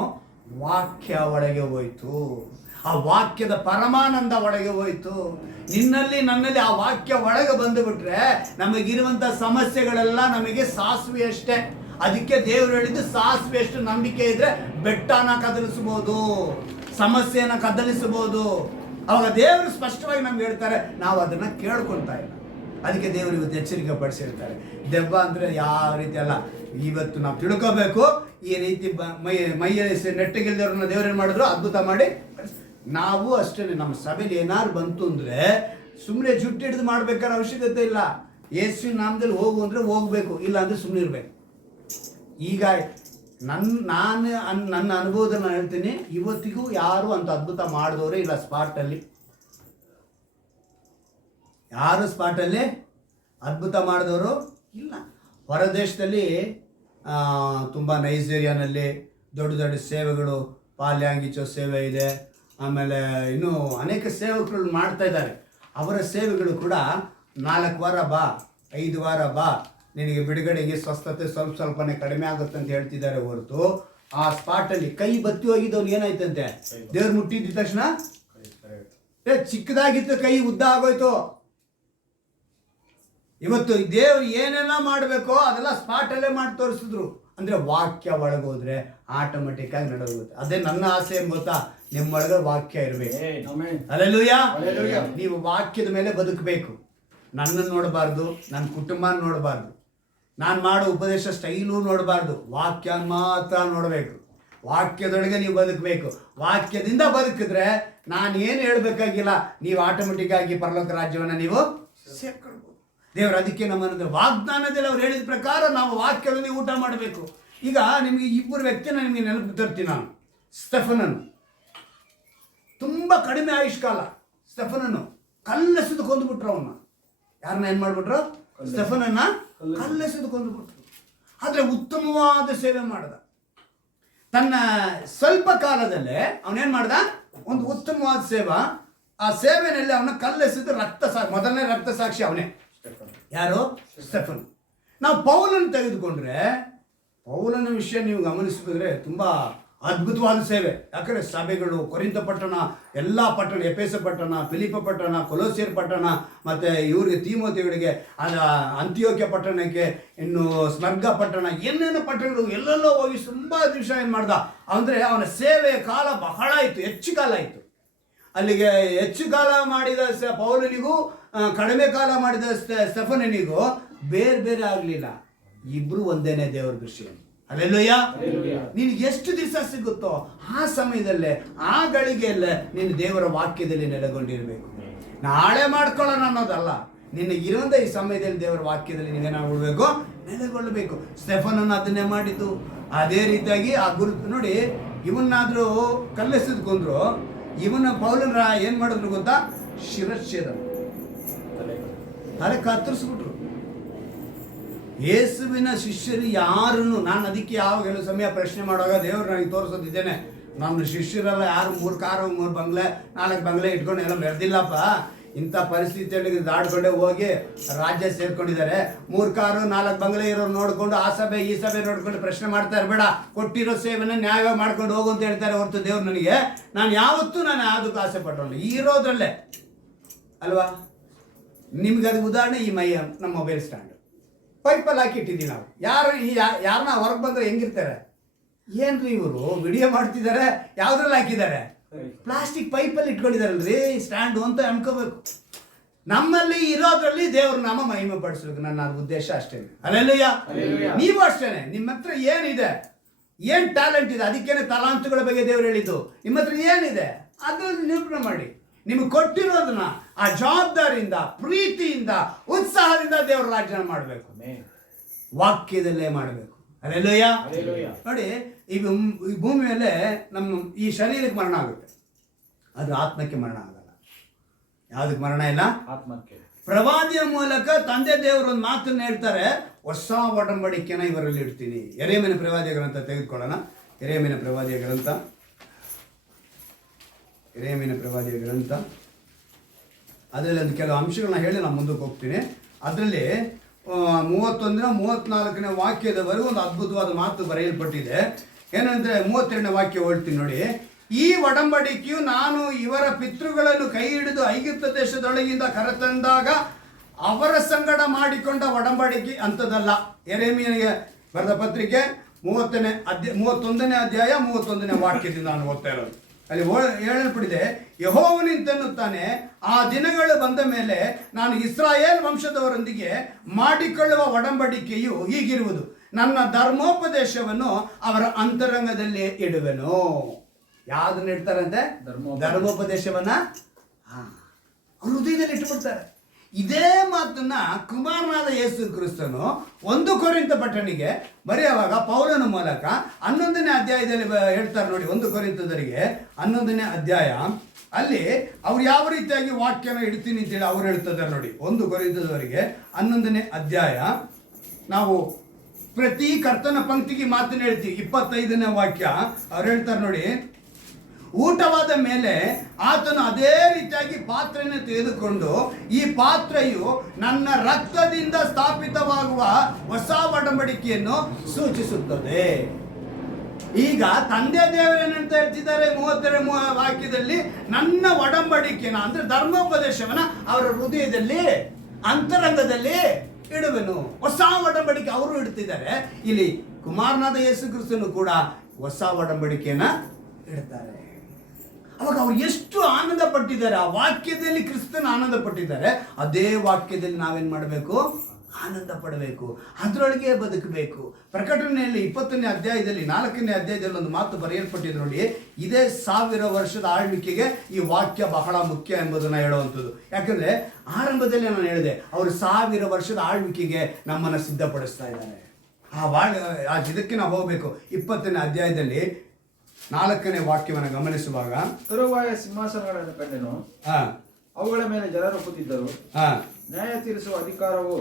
ವಾಕ್ಯ ಒಳಗೆ ಹೋಯ್ತು. ಆ ವಾಕ್ಯದ ಪರಮಾನಂದ ಒಳಗೆ ಹೋಯ್ತು. ನಿನ್ನಲ್ಲಿ ನನ್ನಲ್ಲಿ ಆ ವಾಕ್ಯ ಒಳಗೆ ಬಂದು ಬಿಟ್ರೆ ನಮಗಿರುವಂಥ ಸಮಸ್ಯೆಗಳೆಲ್ಲ ನಮಗೆ ಸಾಸಿವೆ ಅಷ್ಟೇ. ಅದಕ್ಕೆ ದೇವರು ಹೇಳಿದ್ದು, ಸಾಸಿವೆ ಎಷ್ಟು ನಂಬಿಕೆ ಇದ್ರೆ ಬೆಟ್ಟನ ಕದಲಿಸಬಹುದು, ಸಮಸ್ಯೆನ ಕದಲಿಸಬಹುದು. ಅವಾಗ ದೇವರು ಸ್ಪಷ್ಟವಾಗಿ ನಮ್ಗೆ ಹೇಳ್ತಾರೆ, ನಾವು ಅದನ್ನ ಕೇಳ್ಕೊಳ್ತಾ ಇಲ್ಲ. ಅದಕ್ಕೆ ದೇವರು ಇವತ್ತು ಎಚ್ಚರಿಕೆ ಪಡಿಸಿರ್ತಾರೆ. ದೆವ್ವ ಅಂದರೆ ಯಾವ ರೀತಿ ಅಲ್ಲ. ಇವತ್ತು ನಾವು ತಿಳ್ಕೋಬೇಕು. ಈ ರೀತಿ ಮೈಯಲ್ಲಿ ನೆಟ್ಟಗಿಲ್ದವ್ರನ್ನ ದೇವರೇನು ಮಾಡಿದ್ರು? ಅದ್ಭುತ ಮಾಡಿ. ನಾವು ಅಷ್ಟೇ, ನಮ್ಮ ಸಭೆಯಲ್ಲಿ ಏನಾದ್ರು ಬಂತು ಅಂದರೆ ಸುಮ್ಮನೆ ಜುಟ್ಟು ಹಿಡಿದು ಮಾಡ್ಬೇಕಾದ್ರೆ ಅವಶ್ಯಕತೆ ಇಲ್ಲ. ಯೇಸುವಿನ ನಾಮದಲ್ಲಿ ಹೋಗು ಅಂದರೆ ಹೋಗ್ಬೇಕು, ಇಲ್ಲ ಅಂದರೆ ಸುಮ್ಮನೆ ಇರಬೇಕು. ಈಗ ನನ್ನ ಅನುಭವದಲ್ಲಿ ನಾನು ಹೇಳ್ತೀನಿ, ಇವತ್ತಿಗೂ ಯಾರು ಅಂತ ಅದ್ಭುತ ಮಾಡಿದವರೇ ಇಲ್ಲ ಸ್ಪಾಟಲ್ಲಿ. ಯಾರು ಸ್ಪಾಟಲ್ಲಿ ಅದ್ಭುತ ಮಾಡಿದವರು ಇಲ್ಲ. ಹೊರದೇಶದಲ್ಲಿ ತುಂಬ ನೈಜೀರಿಯಾನಲ್ಲಿ ದೊಡ್ಡ ದೊಡ್ಡ ಸೇವೆಗಳು, ಪಾಲ್ಯಾಂಗಿಚೋ ಸೇವೆ ಇದೆ, ಆಮೇಲೆ ಇನ್ನೂ ಅನೇಕ ಸೇವಕರು ಮಾಡ್ತಾ ಇದ್ದಾರೆ. ಅವರ ಸೇವೆಗಳು ಕೂಡ 4 ವಾರ ಬಾ, 5 ವಾರ ಬಾ, ನಿನಗೆ ಬಿಡುಗಡೆಗೆ ಸ್ವಸ್ಥತೆ ಸ್ವಲ್ಪನೇ ಕಡಿಮೆ ಆಗುತ್ತೆ ಅಂತ ಹೇಳ್ತಿದ್ದಾರೆ ಹೊರತು ಆ ಸ್ಪಾಟಲ್ಲಿ ಕೈ ಬತ್ತಿ ಹೋಗಿದ್ದವ್ನು ಏನಾಯ್ತಂತೆ? ದೇವ್ರು ಮುಟ್ಟಿದ್ದ ತಕ್ಷಣ ಚಿಕ್ಕದಾಗಿತ್ತು, ಕೈ ಉದ್ದ ಆಗೋಯ್ತು. ಇವತ್ತು ದೇವ್ರು ಏನೆಲ್ಲ ಮಾಡಬೇಕೋ ಅದೆಲ್ಲ ಸ್ಪಾಟಲ್ಲೇ ಮಾಡಿ ತೋರಿಸಿದ್ರು. ಅಂದರೆ ವಾಕ್ಯ ಒಳಗೋದ್ರೆ ಆಟೋಮೆಟಿಕ್ ಆಗಿ ನಡೆದೋಗುತ್ತೆ. ಅದೇ ನನ್ನ ಆಸೆ ಏನು ಗೊತ್ತಾ? ನಿಮ್ಮೊಳಗೆ ವಾಕ್ಯ ಇರಬೇಕು. ಹಲ್ಲೆಲೂಯಾ. ನೀವು ವಾಕ್ಯದ ಮೇಲೆ ಬದುಕಬೇಕು. ನನ್ನನ್ನು ನೋಡಬಾರ್ದು, ನನ್ನ ಕುಟುಂಬ ನೋಡಬಾರ್ದು, ನಾನು ಮಾಡೋ ಉಪದೇಶ ಸ್ಟೈಲು ನೋಡಬಾರ್ದು. ವಾಕ್ಯ ಮಾತ್ರ ನೋಡಬೇಕು. ವಾಕ್ಯದೊಳಗೆ ನೀವು ಬದುಕಬೇಕು. ವಾಕ್ಯದಿಂದ ಬದುಕಿದ್ರೆ ನಾನು ಏನು ಹೇಳಬೇಕಾಗಿಲ್ಲ, ನೀವು ಆಟೋಮೆಟಿಕ್ ಆಗಿ ಪರಲೋಕ ರಾಜ್ಯವನ್ನು ನೀವು ಸೇರ್ಕೊಳ್ಬೋದು. ದೇವರು ಅದಕ್ಕೆ ನಮ್ಮನ್ನು ವಾಗ್ದಾನದಲ್ಲಿ ಅವ್ರು ಹೇಳಿದ ಪ್ರಕಾರ ನಾವು ವಾಕ್ಯದಲ್ಲಿ ಊಟ ಮಾಡಬೇಕು. ಈಗ ನಿಮಗೆ 2 ವ್ಯಕ್ತಿನ ನಿಮಗೆ ನೆನಪು ತರ್ತೀನಿ ನಾನು. ಸ್ಟೆಫನನ್ನು, ತುಂಬ ಕಡಿಮೆ ಆಯುಷ್ಕಾಲ. ಸ್ಟೆಫನನ್ನು ಕಲ್ಲೆಸೆದು ಕೊಂದುಬಿಟ್ರು. ಅವನ್ನ ಯಾರನ್ನ ಏನು ಮಾಡಿಬಿಟ್ರು? ಸ್ಟೆಫನನ್ನ ಕಲ್ಲೆಸೆದು ಕೊಂದುಬಿಟ್ರು. ಆದರೆ ಉತ್ತಮವಾದ ಸೇವೆ ಮಾಡ್ದ. ತನ್ನ ಸ್ವಲ್ಪ ಕಾಲದಲ್ಲೇ ಅವನೇನು ಮಾಡ್ದ? ಒಂದು ಉತ್ತಮವಾದ ಸೇವೆ. ಆ ಸೇವೆಯಲ್ಲಿ ಅವನ ಕಲ್ಲೆಸೆದು ಮೊದಲನೇ ರಕ್ತ ಸಾಕ್ಷಿ ಅವನೇ. ಯಾರು? ಸ್ಟೆಫನ್. ನಾವು ಪೌಲನ್ನು ತೆಗೆದುಕೊಂಡ್ರೆ, ಪೌಲನ ವಿಷಯ ನೀವು ಗಮನಿಸಿದ್ರೆ ತುಂಬ ಅದ್ಭುತವಾದ ಸೇವೆ. ಯಾಕಂದರೆ ಸಭೆಗಳು, ಕೊರಿಂಥ ಪಟ್ಟಣ, ಎಲ್ಲ ಪಟ್ಟಣ, ಎಫೆಸ ಪಟ್ಟಣ, ಫಿಲಿಪ್ಪ ಪಟ್ಟಣ, ಕೊಲೋಸಿಯರ್ ಪಟ್ಟಣ, ಮತ್ತು ಇವರಿಗೆ ತೀಮೋಥೆಯವರಿಗೆ ಅಂತಿಯೋಕ್ಯ ಪಟ್ಟಣಕ್ಕೆ, ಇನ್ನು ಸ್ಮರ್ಗ ಪಟ್ಟಣ, ಏನೇನು ಪಟ್ಟಣಗಳು ಎಲ್ಲೆಲ್ಲೋ ಹೋಗಿ ತುಂಬ ದಿವಸ ಏನು ಮಾಡ್ದ ಅಂದರೆ ಅವನ ಸೇವೆಯ ಕಾಲ ಬಹಳ ಇತ್ತು, ಹೆಚ್ಚು ಕಾಲ ಇತ್ತು. ಅಲ್ಲಿಗೆ ಹೆಚ್ಚು ಕಾಲ ಮಾಡಿದ ಪೌಲನಿಗೂ ಕಡಿಮೆ ಕಾಲ ಮಾಡಿದ ಸ್ಟೆಫನನಿಗೂ ಬೇರೆ ಬೇರೆ ಆಗಲಿಲ್ಲ. ಇಬ್ಬರು ಒಂದೇನೇ ದೇವರ ದೃಷ್ಟಿಯಲ್ಲಿ. ಹಲ್ಲೆಲೂಯಾ. ನಿನಗೆ ಎಷ್ಟು ದಿವಸ ಸಿಗುತ್ತೋ ಆ ಸಮಯದಲ್ಲೇ, ಆ ಗಳಿಗೆಯಲ್ಲೇ ನೀನು ದೇವರ ವಾಕ್ಯದಲ್ಲಿ ನೆಲೆಗೊಂಡಿರಬೇಕು. ನಾಳೆ ಮಾಡ್ಕೊಳ್ಳೋಣ ಅನ್ನೋದಲ್ಲ, ನಿನಗಿರುವಂಥ ಈ ಸಮಯದಲ್ಲಿ ದೇವರ ವಾಕ್ಯದಲ್ಲಿ ನೀವೇನಾಗಬೇಕು? ನೆಲೆಗೊಳ್ಳಬೇಕು. ಸ್ಟೆಫನನ್ನು ಅದನ್ನೇ ಮಾಡಿದ್ದು. ಅದೇ ರೀತಿಯಾಗಿ ಆ ಗುರುತು ನೋಡಿ, ಇವನ್ನಾದರೂ ಕಲ್ಲೆಸೆದುಕೊಂಡ್ರು. ಇವನ ಪೌಲನ ಏನು ಮಾಡಿದ್ರು ಗೊತ್ತಾ? ಶಿರಚ್ಛೇದ, ತಲೆ ಕತ್ತರಿಸ್ಬಿಟ್ರು. ಯೇಸುವಿನ ಶಿಷ್ಯರು ಯಾರನ್ನು, ನಾನು ಅದಕ್ಕೆ ಯಾವಾಗ ಕೆಲವು ಸಮಯ ಪ್ರಶ್ನೆ ಮಾಡುವಾಗ ದೇವರು ನನಗೆ ತೋರಿಸೋದಿದ್ದೇನೆ, ನಮ್ಮ ಶಿಷ್ಯರೆಲ್ಲ ಯಾರು 3 ಕಾರು 3 ಬಂಗ್ಲೆ 4 ಬಂಗ್ಲೆ ಇಟ್ಕೊಂಡು ಎಲ್ಲ ಮೆರೆದಿಲ್ಲಪ್ಪ. ಇಂಥ ಪರಿಸ್ಥಿತಿಯಲ್ಲಿ ದಾಡ್ಕೊಂಡೆ ಹೋಗಿ ರಾಜ್ಯ ಸೇರ್ಕೊಂಡಿದ್ದಾರೆ. 3 ಕಾರು 4 ಬಂಗ್ಲೆ ಇರೋರು ನೋಡಿಕೊಂಡು ಆ ಸಭೆ ಈ ಸಭೆ ನೋಡ್ಕೊಂಡು ಪ್ರಶ್ನೆ ಮಾಡ್ತಾ ಇರಬೇಡ, ಕೊಟ್ಟಿರೋ ಸೇವೆನ ನ್ಯಾಯವಾಗಿ ಮಾಡ್ಕೊಂಡು ಹೋಗು ಅಂತ ಹೇಳ್ತಾರೆ ಹೊರತು ದೇವ್ರು ನನಗೆ, ನಾನು ಯಾವತ್ತೂ ಯಾವುದಕ್ಕೂ ಆಸೆ ಪಟ್ಟೋಲ್ಲ, ಇರೋದ್ರಲ್ಲೇ ಅಲ್ವಾ. ನಿಮ್ಗೆ ಅದು ಉದಾಹರಣೆ, ಈ ನಮ್ಮ ಮೊಬೈಲ್ ಸ್ಟ್ಯಾಂಡ್ ಪೈಪಲ್ಲಿ ಹಾಕಿಟ್ಟಿದ್ದೀವಿ ನಾವು. ಯಾರನ್ನ ಹೊರಗೆ ಬಂದರೆ ಹೆಂಗಿರ್ತಾರೆ? ಏನ್ರಿ ಇವರು ವಿಡಿಯೋ ಮಾಡ್ತಿದ್ದಾರೆ, ಯಾವುದ್ರಲ್ಲಿ ಹಾಕಿದ್ದಾರೆ? ಪ್ಲಾಸ್ಟಿಕ್ ಪೈಪಲ್ಲಿ ಇಟ್ಕೊಂಡಿದ್ದಾರಲ್ರಿ ಸ್ಟ್ಯಾಂಡು ಅಂತ ಅನ್ಕೋಬೇಕು. ನಮ್ಮಲ್ಲಿ ಇರೋದ್ರಲ್ಲಿ ದೇವ್ರ ನಾಮ ಮಹಿಮೆ ಪಡಿಸ್ಬೇಕು. ನನ್ನ ಉದ್ದೇಶ ಅಷ್ಟೇನೆ. ಅಲ್ಲೆಲ್ಲಯ್ಯ, ನೀವು ಅಷ್ಟೇನೆ. ನಿಮ್ಮ ಹತ್ರ ಏನಿದೆ, ಏನ್ ಟ್ಯಾಲೆಂಟ್ ಇದೆ, ಅದಕ್ಕೇನೆ ತಲಾಂತುಗಳ ಬಗ್ಗೆ ದೇವ್ರು ಹೇಳಿದ್ದು. ನಿಮ್ಮ ಹತ್ರ ಏನಿದೆ ಅದ್ರಲ್ಲಿ ನಿರೂಪಣೆ ಮಾಡಿ. ನಿಮಗೆ ಕೊಟ್ಟಿರೋದನ್ನ ಆ ಜವಾಬ್ದಾರಿಯಿಂದ, ಪ್ರೀತಿಯಿಂದ, ಉತ್ಸಾಹದಿಂದ ದೇವರ ರಾಜ್ಯನ ಮಾಡಬೇಕು. ವಾಕ್ಯದಲ್ಲೇ ಮಾಡಬೇಕು. ಅಲ್ಲೆಲ್ಲಯ್ಯ. ನೋಡಿ, ಈ ಭೂಮಿ ಮೇಲೆ ನಮ್ಮ ಈ ಶರೀರಕ್ಕೆ ಮರಣ ಆಗುತ್ತೆ, ಅದು ಆತ್ಮಕ್ಕೆ ಮರಣ ಆಗಲ್ಲ. ಯಾವುದಕ್ಕೆ ಮರಣ ಇಲ್ಲ? ಆತ್ಮಕ್ಕೆ. ಪ್ರವಾದಿಯ ಮೂಲಕ ತಂದೆ ದೇವರು ಒಂದು ಮಾತನ್ನು ಹೇಳ್ತಾರೆ, ಹೊಸ ಒಡಂಬಡಿಕೆನ ಇವರಲ್ಲಿ ಇಡ್ತೀನಿ. ಯೆರೆಮೀಯನ ಪ್ರವಾದಿಯ ಗ್ರಂಥ ತೆಗೆದುಕೊಳ್ಳೋಣ. ಯೆರೆಮೀಯನ ಪ್ರವಾದಿಯ ಗ್ರಂಥ, ಯೆರೆಮೀಯನ ಪ್ರವಾದಿಯ ಗ್ರಂಥ, ಅದರಲ್ಲಿ ಒಂದು ಕೆಲವು ಅಂಶಗಳನ್ನ ಹೇಳಿ ನಾನು ಮುಂದಕ್ಕೆ ಹೋಗ್ತೀನಿ. ಅದರಲ್ಲಿ 31ನೇ 34ನೇ ವಾಕ್ಯದವರೆಗೂ ಒಂದು ಅದ್ಭುತವಾದ ಮಾತು ಬರೆಯಲ್ಪಟ್ಟಿದೆ. ಏನಂದ್ರೆ 32ನೇ ವಾಕ್ಯ ಹೇಳ್ತೀನಿ ನೋಡಿ. ಈ ಒಡಂಬಡಿಕೆಯು ನಾನು ಇವರ ಪಿತೃಗಳನ್ನು ಕೈ ಹಿಡಿದು ಐಗುಪ್ತ ದೇಶದೊಳಗಿಂದ ಕರೆತಂದಾಗ ಅವರ ಸಂಗಡ ಮಾಡಿಕೊಂಡ ಒಡಂಬಡಿಕೆ ಅಂತದಲ್ಲ. ಯೆರೆಮೀಯನಿಗೆ ಬರೆದ ಪತ್ರಿಕೆ 31ನೇ ಅಧ್ಯಾಯ 31ನೇ ವಾಕ್ಯದಿಂದ ನಾನು ಓದ್ತಾ ಇರೋದು. ಅಲ್ಲಿ ಹೇಳಲ್ಪಟ್ಟಿದೆ, ಯೆಹೋವನಿಂತೆನ್ನುತ್ತಾನೆ, ಆ ದಿನಗಳು ಬಂದ ಮೇಲೆ ನಾನು ಇಸ್ರಾಯೇಲ್ ವಂಶದವರೊಂದಿಗೆ ಮಾಡಿಕೊಳ್ಳುವ ಒಡಂಬಡಿಕೆಯು ಹೀಗಿರುವುದು, ನನ್ನ ಧರ್ಮೋಪದೇಶವನ್ನು ಅವರ ಅಂತರಂಗದಲ್ಲಿ ಇಡುವೆನು. ಯಾವ್ದನ್ನ ಇಡ್ತಾರಂತೆ? ಧರ್ಮೋಪದೇಶವನ್ನ ಅವ್ರ ಹೃದಯದಲ್ಲಿ ಇಟ್ಟುಬಿಡ್ತಾರೆ. ಇದೇ ಮಾತನ್ನ ಕುಮಾರನಾದ ಯೇಸು ಕ್ರಿಸ್ತನು 1 ಕೊರಿಂಥ ಪಟ್ಟಣಿಗೆ ಬರೆಯುವಾಗ ಪೌಲನ ಮೂಲಕ 11ನೇ ಅಧ್ಯಾಯದಲ್ಲಿ ಹೇಳ್ತಾರೆ ನೋಡಿ. 1 ಕೊರಿಂಥದವರಿಗೆ 11ನೇ ಅಧ್ಯಾಯ, ಅಲ್ಲಿ ಅವ್ರು ಯಾವ ರೀತಿಯಾಗಿ ವಾಕ್ಯನ ಇಡ್ತೀನಿ ಅಂತೇಳಿ ಅವ್ರು ಹೇಳ್ತಿದ್ದಾರೆ ನೋಡಿ. 1 ಕೊರಿಂಥದವರಿಗೆ 11ನೇ ಅಧ್ಯಾಯ, ನಾವು ಪ್ರತಿ ಕರ್ತನ ಪಂಕ್ತಿಗೆ ಮಾತನ್ನ ಹೇಳ್ತೀವಿ. 25ನೇ ವಾಕ್ಯ ಅವ್ರು ಹೇಳ್ತಾರೆ ನೋಡಿ. ಊಟವಾದ ಮೇಲೆ ಆತನು ಅದೇ ರೀತಿಯಾಗಿ ಪಾತ್ರೆಯನ್ನು ತೆಗೆದುಕೊಂಡು, ಈ ಪಾತ್ರೆಯು ನನ್ನ ರಕ್ತದಿಂದ ಸ್ಥಾಪಿತವಾಗುವ ಹೊಸ ಒಡಂಬಡಿಕೆಯನ್ನು ಸೂಚಿಸುತ್ತದೆ. ಈಗ ತಂದೆ ದೇವರೇನಂತ ಹೇಳ್ತಿದ್ದಾರೆ 32ನೇ ವಾಕ್ಯದಲ್ಲಿ, ನನ್ನ ಒಡಂಬಡಿಕೆನ ಅಂದ್ರೆ ಧರ್ಮೋಪದೇಶವನ್ನ ಅವರ ಹೃದಯದಲ್ಲಿ ಅಂತರಂಗದಲ್ಲಿ ಇಡುವೆನು. ಹೊಸ ಒಡಂಬಡಿಕೆ ಅವರು ಇಡ್ತಿದ್ದಾರೆ. ಇಲ್ಲಿ ಕುಮಾರನಾದ ಯೇಸು ಕ್ರಿಸ್ತನು ಕೂಡ ಹೊಸ ಒಡಂಬಡಿಕೆಯನ್ನ ಇಡ್ತಾರೆ. ಅವಾಗ ಅವ್ರು ಎಷ್ಟು ಆನಂದ ಪಟ್ಟಿದ್ದಾರೆ, ಆ ವಾಕ್ಯದಲ್ಲಿ ಕ್ರಿಸ್ತನ ಆನಂದ ಪಟ್ಟಿದ್ದಾರೆ. ಅದೇ ವಾಕ್ಯದಲ್ಲಿ ನಾವೇನ್ ಮಾಡಬೇಕು? ಆನಂದ ಪಡಬೇಕು, ಅದರೊಳಗೆ ಬದುಕಬೇಕು. ಪ್ರಕಟಣೆಯಲ್ಲಿ 20ನೇ ಅಧ್ಯಾಯದಲ್ಲಿ 4ನೇ ಅಧ್ಯಾಯದಲ್ಲಿ ಒಂದು ಮಾತು ಬರೆಯಲ್ಪಟ್ಟಿದೆ ನೋಡಿ. ಇದೇ 1000 ವರ್ಷದ ಆಳ್ವಿಕೆಗೆ ಈ ವಾಕ್ಯ ಬಹಳ ಮುಖ್ಯ ಎಂಬುದನ್ನು ಹೇಳುವಂಥದ್ದು. ಯಾಕಂದ್ರೆ ಆರಂಭದಲ್ಲಿ ನಾನು ಹೇಳಿದೆ, ಅವರು 1000 ವರ್ಷದ ಆಳ್ವಿಕೆಗೆ ನಮ್ಮನ್ನು ಸಿದ್ಧಪಡಿಸ್ತಾ ಇದ್ದಾರೆ. ಆ ಇದಕ್ಕೆ ನಾವು ಹೋಗ್ಬೇಕು. 20ನೇ ಅಧ್ಯಾಯದಲ್ಲಿ 4ನೇ ವಾಕ್ಯವನ್ನು ಗಮನಿಸುವಾಗ, ತರುವಾಯ ಸಿಂಹಾಸನಗಳನ್ನು ಕಂಡೆನು, ಅವುಗಳ ಮೇಲೆ ಜನರು ಕೂತಿದ್ದರು, ನ್ಯಾಯ ತೀರಿಸುವ ಅಧಿಕಾರವು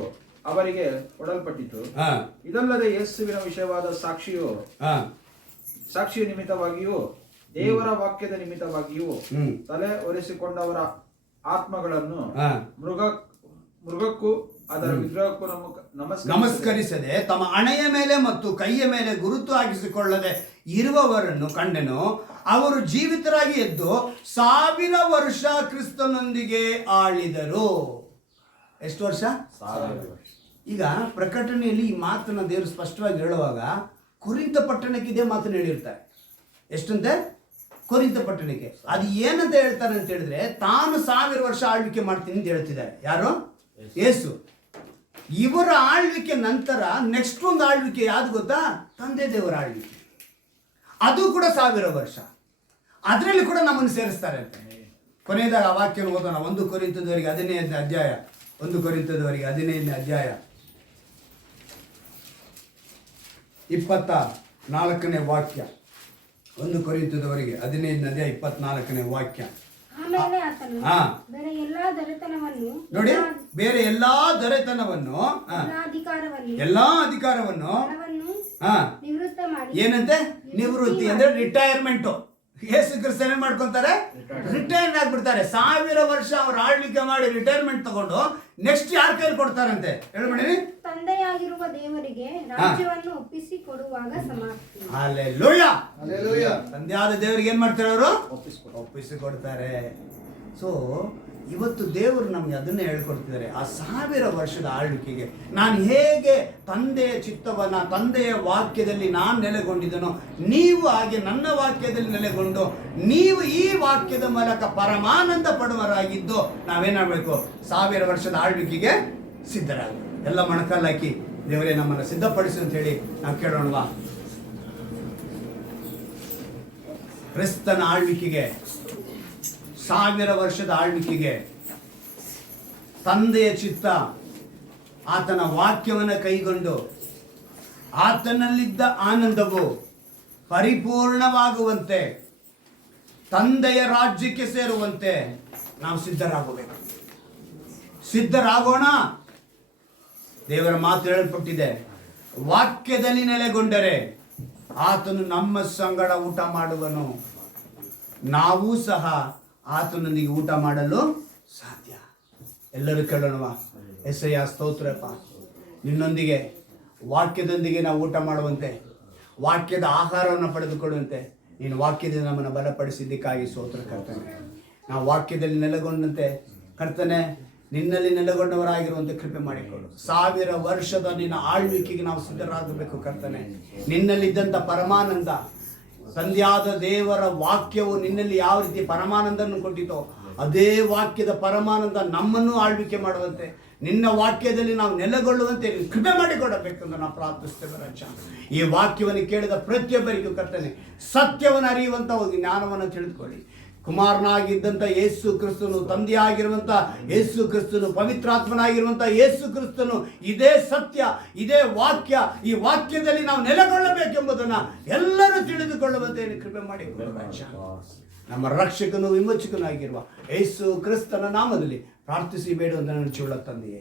ಅವರಿಗೆ ಕೊಡಲ್ಪಟ್ಟಿತು. ಇದಲ್ಲದೆ ಯೇಸುವಿನ ವಿಷಯವಾದ ಸಾಕ್ಷಿಯ ನಿಮಿತ್ತವಾಗಿಯೂ ದೇವರ ವಾಕ್ಯದ ನಿಮಿತ್ತವಾಗಿಯೂ ತಲೆ ಒರೆಸಿಕೊಂಡವರ ಆತ್ಮಗಳನ್ನು ಮೃಗಕ್ಕೂ ಅದರ ವಿಗ್ರಹಕ್ಕೂ ನಮಸ್ಕರಿಸದೆ ತಮ್ಮ ಹಣೆಯ ಮೇಲೆ ಮತ್ತು ಕೈಯ ಮೇಲೆ ಗುರುತು ಹಾಕಿಸಿಕೊಳ್ಳದೆ ಇರುವವರನ್ನು ಕಂಡೆನು. ಅವರು ಜೀವಿತರಾಗಿ ಎದ್ದು 1000 ವರ್ಷ ಕ್ರಿಸ್ತನೊಂದಿಗೆ ಆಳಿದರು. ಎಷ್ಟು ವರ್ಷ? 1000 ವರ್ಷ. ಈಗ ಪ್ರಕಟಣೆಯಲ್ಲಿ ಈ ಮಾತನ್ನ ದೇವರು ಸ್ಪಷ್ಟವಾಗಿ ಹೇಳುವಾಗ ಕೊರಿಂಥ ಪಟ್ಟಣಕ್ಕೆ ಇದೇ ಮಾತನ್ನು ಹೇಳಿರ್ತಾರೆ. ಎಷ್ಟಂತೆ? ಕೊರಿಂಥ ಪಟ್ಟಣಕ್ಕೆ. ಅದು ಏನಂತ ಹೇಳ್ತಾರೆ ಅಂತ ಹೇಳಿದ್ರೆ, ತಾನು 1000 ವರ್ಷ ಆಳ್ವಿಕೆ ಮಾಡ್ತೀನಿ ಅಂತ ಹೇಳ್ತಿದ್ದಾರೆ. ಯಾರು? ಯೇಸು. ಇವರ ಆಳ್ವಿಕೆ ನಂತರ ನೆಕ್ಸ್ಟ್ ಒಂದು ಆಳ್ವಿಕೆ ಯಾವ್ದು ಗೊತ್ತಾ? ತಂದೆ ದೇವರ ಆಳ್ವಿಕೆ. ಅದು ಕೂಡ 1000 ವರ್ಷ. ಅದರಲ್ಲಿ ಕೂಡ ನಮ್ಮನ್ನು ಸೇರಿಸ್ತಾರೆ ಅಂತ. ಕೊನೆಯದಾಗ ಆ ವಾಕ್ಯವನ್ನು ಓದೋಣ. 1 ಕೊರಿಂಥದವರಿಗೆ 15ನೇ ಅಧ್ಯಾಯ, 1 ಕೊರಿಂಥದವರಿಗೆ 15ನೇ ಅಧ್ಯಾಯ 24ನೇ ವಾಕ್ಯ. 1 ಕೊರಿಂಥದವರಿಗೆ 15ನೇ ಅಧ್ಯಾಯ 24ನೇ ವಾಕ್ಯ. ನೋಡಿ, ಬೇರೆ ಎಲ್ಲಾ ದೊರೆತನವನ್ನು ಎಲ್ಲಾ ಅಧಿಕಾರವನ್ನು ಏನಂತೆ? ನಿವೃತ್ತಿ ಅಂದ್ರೆ ರಿಟೈರ್ಮೆಂಟ್. ಯೇಸು ಕ್ರಿಸ್ತ ಏನ್ ಮಾಡ್ಕೊಂತಾರೆ? ರಿಟೈರ್ ಆಗ್ಬಿಡ್ತಾರೆ. 1000 ವರ್ಷ ಅವ್ರು ಆಳ್ವಿಕೆ ಮಾಡಿ ರಿಟೈರ್ಮೆಂಟ್ ತಗೊಂಡು ನೆಕ್ಸ್ಟ್ ಯಾರ ಕೈಲಿ ಕೊಡ್ತಾರಂತೆ ಹೇಳ್ಬಿಡಿ? ತಂದೆಯಾಗಿರುವ ದೇವರಿಗೆ ರಾಜ್ಯವನ್ನು ಒಪ್ಪಿಸಿ ಕೊಡುವಾಗ ಸಮಾಪ್ತಿ. ಹಲ್ಲೆಲೂಯಾ, ಹಲ್ಲೆಲೂಯಾ. ತಂದೆಯಾದ ದೇವರಿಗೆ ಏನ್ ಮಾಡ್ತಾರೆ ಅವರು? ಒಪ್ಪಿಸಿ ಕೊಡ್ತಾರೆ. ಸೊ ಇವತ್ತು ದೇವರು ನಮಗೆ ಅದನ್ನೇ ಹೇಳ್ಕೊಡ್ತಿದ್ದಾರೆ. ಆ 1000 ವರ್ಷದ ಆಳ್ವಿಕೆಗೆ ನಾನು ಹೇಗೆ ತಂದೆಯ ಚಿತ್ತವನ್ನ, ತಂದೆಯ ವಾಕ್ಯದಲ್ಲಿ ನಾನು ನೆಲೆಗೊಂಡಿದ್ದನೋ, ನೀವು ಹಾಗೆ ನನ್ನ ವಾಕ್ಯದಲ್ಲಿ ನೆಲೆಗೊಂಡು ನೀವು ಈ ವಾಕ್ಯದ ಮೂಲಕ ಪರಮಾನಂದ ಪಡುವರಾಗಿದ್ದು ನಾವೇನಾಗಬೇಕು? 1000 ವರ್ಷದ ಆಳ್ವಿಕೆಗೆ ಸಿದ್ಧರಾಗಬೇಕು. ಎಲ್ಲ ಮೊಣಕಾಲಾಕಿ ದೇವರೇ ನಮ್ಮನ್ನು ಸಿದ್ಧಪಡಿಸು ಅಂತ ಹೇಳಿ ನಾವು ಕೇಳೋಣವಾ? ಕ್ರಿಸ್ತನ ಆಳ್ವಿಕೆಗೆ, 1000 ವರ್ಷದ ಆಳ್ವಿಕೆಗೆ ತಂದೆಯ ಚಿತ್ತ, ಆತನ ವಾಕ್ಯವನ್ನು ಕೈಗೊಂಡು ಆತನಲ್ಲಿದ್ದ ಆನಂದವು ಪರಿಪೂರ್ಣವಾಗುವಂತೆ, ತಂದೆಯ ರಾಜ್ಯಕ್ಕೆ ಸೇರುವಂತೆ ನಾವು ಸಿದ್ಧರಾಗಬೇಕು. ಸಿದ್ಧರಾಗೋಣ. ದೇವರ ಮಾತು ಹೇಳಲ್ಪಟ್ಟಿದೆ, ವಾಕ್ಯದಲ್ಲಿ ನೆಲೆಗೊಂಡರೆ ಆತನು ನಮ್ಮ ಸಂಗಡ ಊಟ ಮಾಡುವನು, ನಾವು ಸಹ ಆತನೊಂದಿಗೆ ಊಟ ಮಾಡಲು ಸಾಧ್ಯ. ಎಲ್ಲರೂ ಕೇಳೋಣವಾ? ಎಸಯ್ಯ ಸ್ತೋತ್ರಪ್ಪ, ನಿನ್ನೊಂದಿಗೆ ವಾಕ್ಯದೊಂದಿಗೆ ನಾವು ಊಟ ಮಾಡುವಂತೆ, ವಾಕ್ಯದ ಆಹಾರವನ್ನು ಪಡೆದುಕೊಳ್ಳುವಂತೆ ನೀನು ವಾಕ್ಯದಿಂದ ನಮ್ಮನ್ನು ಬಲಪಡಿಸಿದ್ದಕ್ಕಾಗಿ ಸ್ತೋತ್ರ ಕರ್ತನೆ. ನಾವು ವಾಕ್ಯದಲ್ಲಿ ನೆಲೆಗೊಂಡಂತೆ ಕರ್ತನೆ, ನಿನ್ನಲ್ಲಿ ನೆಲೆಗೊಂಡವರಾಗಿರುವಂತೆ ಕೃಪೆ ಮಾಡಿಕೊಡು. 1000 ವರ್ಷದ ನಿನ್ನ ಆಳ್ವಿಕೆಗೆ ನಾವು ಸಿದ್ಧರಾಗಬೇಕು ಕರ್ತನೆ. ನಿನ್ನಲ್ಲಿದ್ದಂಥ ಪರಮಾನಂದ, ತಂದೆಯಾದ ದೇವರ ವಾಕ್ಯವು ನಿನ್ನಲ್ಲಿ ಯಾವ ರೀತಿ ಪರಮಾನಂದವನ್ನು ಕೊಟ್ಟಿತೋ ಅದೇ ವಾಕ್ಯದ ಪರಮಾನಂದ ನಮ್ಮನ್ನು ಆಳ್ವಿಕೆ ಮಾಡುವಂತೆ, ನಿನ್ನ ವಾಕ್ಯದಲ್ಲಿ ನಾವು ನೆಲೆಗೊಳ್ಳುವಂತೆ ಕೃಪೆ ಮಾಡಿಕೊಡಬೇಕೆಂದು ನಾವು ಪ್ರಾರ್ಥಿಸ್ತೇವೆ ರಾಜ. ಈ ವಾಕ್ಯವನ್ನು ಕೇಳಿದ ಪ್ರತಿಯೊಬ್ಬರಿಗೂ ಕರ್ತನೆ ಸತ್ಯವನ್ನು ಅರಿಯುವಂಥ ಒಂದು ಜ್ಞಾನವನ್ನು ತಿಳಿದುಕೊಳ್ಳಿ. ಕುಮಾರನಾಗಿದ್ದಂಥ ಯೇಸು ಕ್ರಿಸ್ತನು, ತಂದೆಯಾಗಿರುವಂಥ ಯೇಸು ಕ್ರಿಸ್ತನು, ಪವಿತ್ರಾತ್ಮನಾಗಿರುವಂಥ ಯೇಸು ಕ್ರಿಸ್ತನು, ಇದೇ ಸತ್ಯ, ಇದೇ ವಾಕ್ಯ, ಈ ವಾಕ್ಯದಲ್ಲಿ ನಾವು ನೆಲೆಗೊಳ್ಳಬೇಕೆಂಬುದನ್ನು ಎಲ್ಲರೂ ತಿಳಿದುಕೊಳ್ಳುವಂತೆ ಕೃಪೆ ಮಾಡಿ ನಮ್ಮ ರಕ್ಷಕನು ವಿಮೋಚಕನಾಗಿರುವ ಯೇಸು ಕ್ರಿಸ್ತನ ನಾಮದಲ್ಲಿ ಪ್ರಾರ್ಥಿಸಿ ಬೇಡುವಂತ ನನ್ನ ಚೂಳ ತಂದೆಯೇ.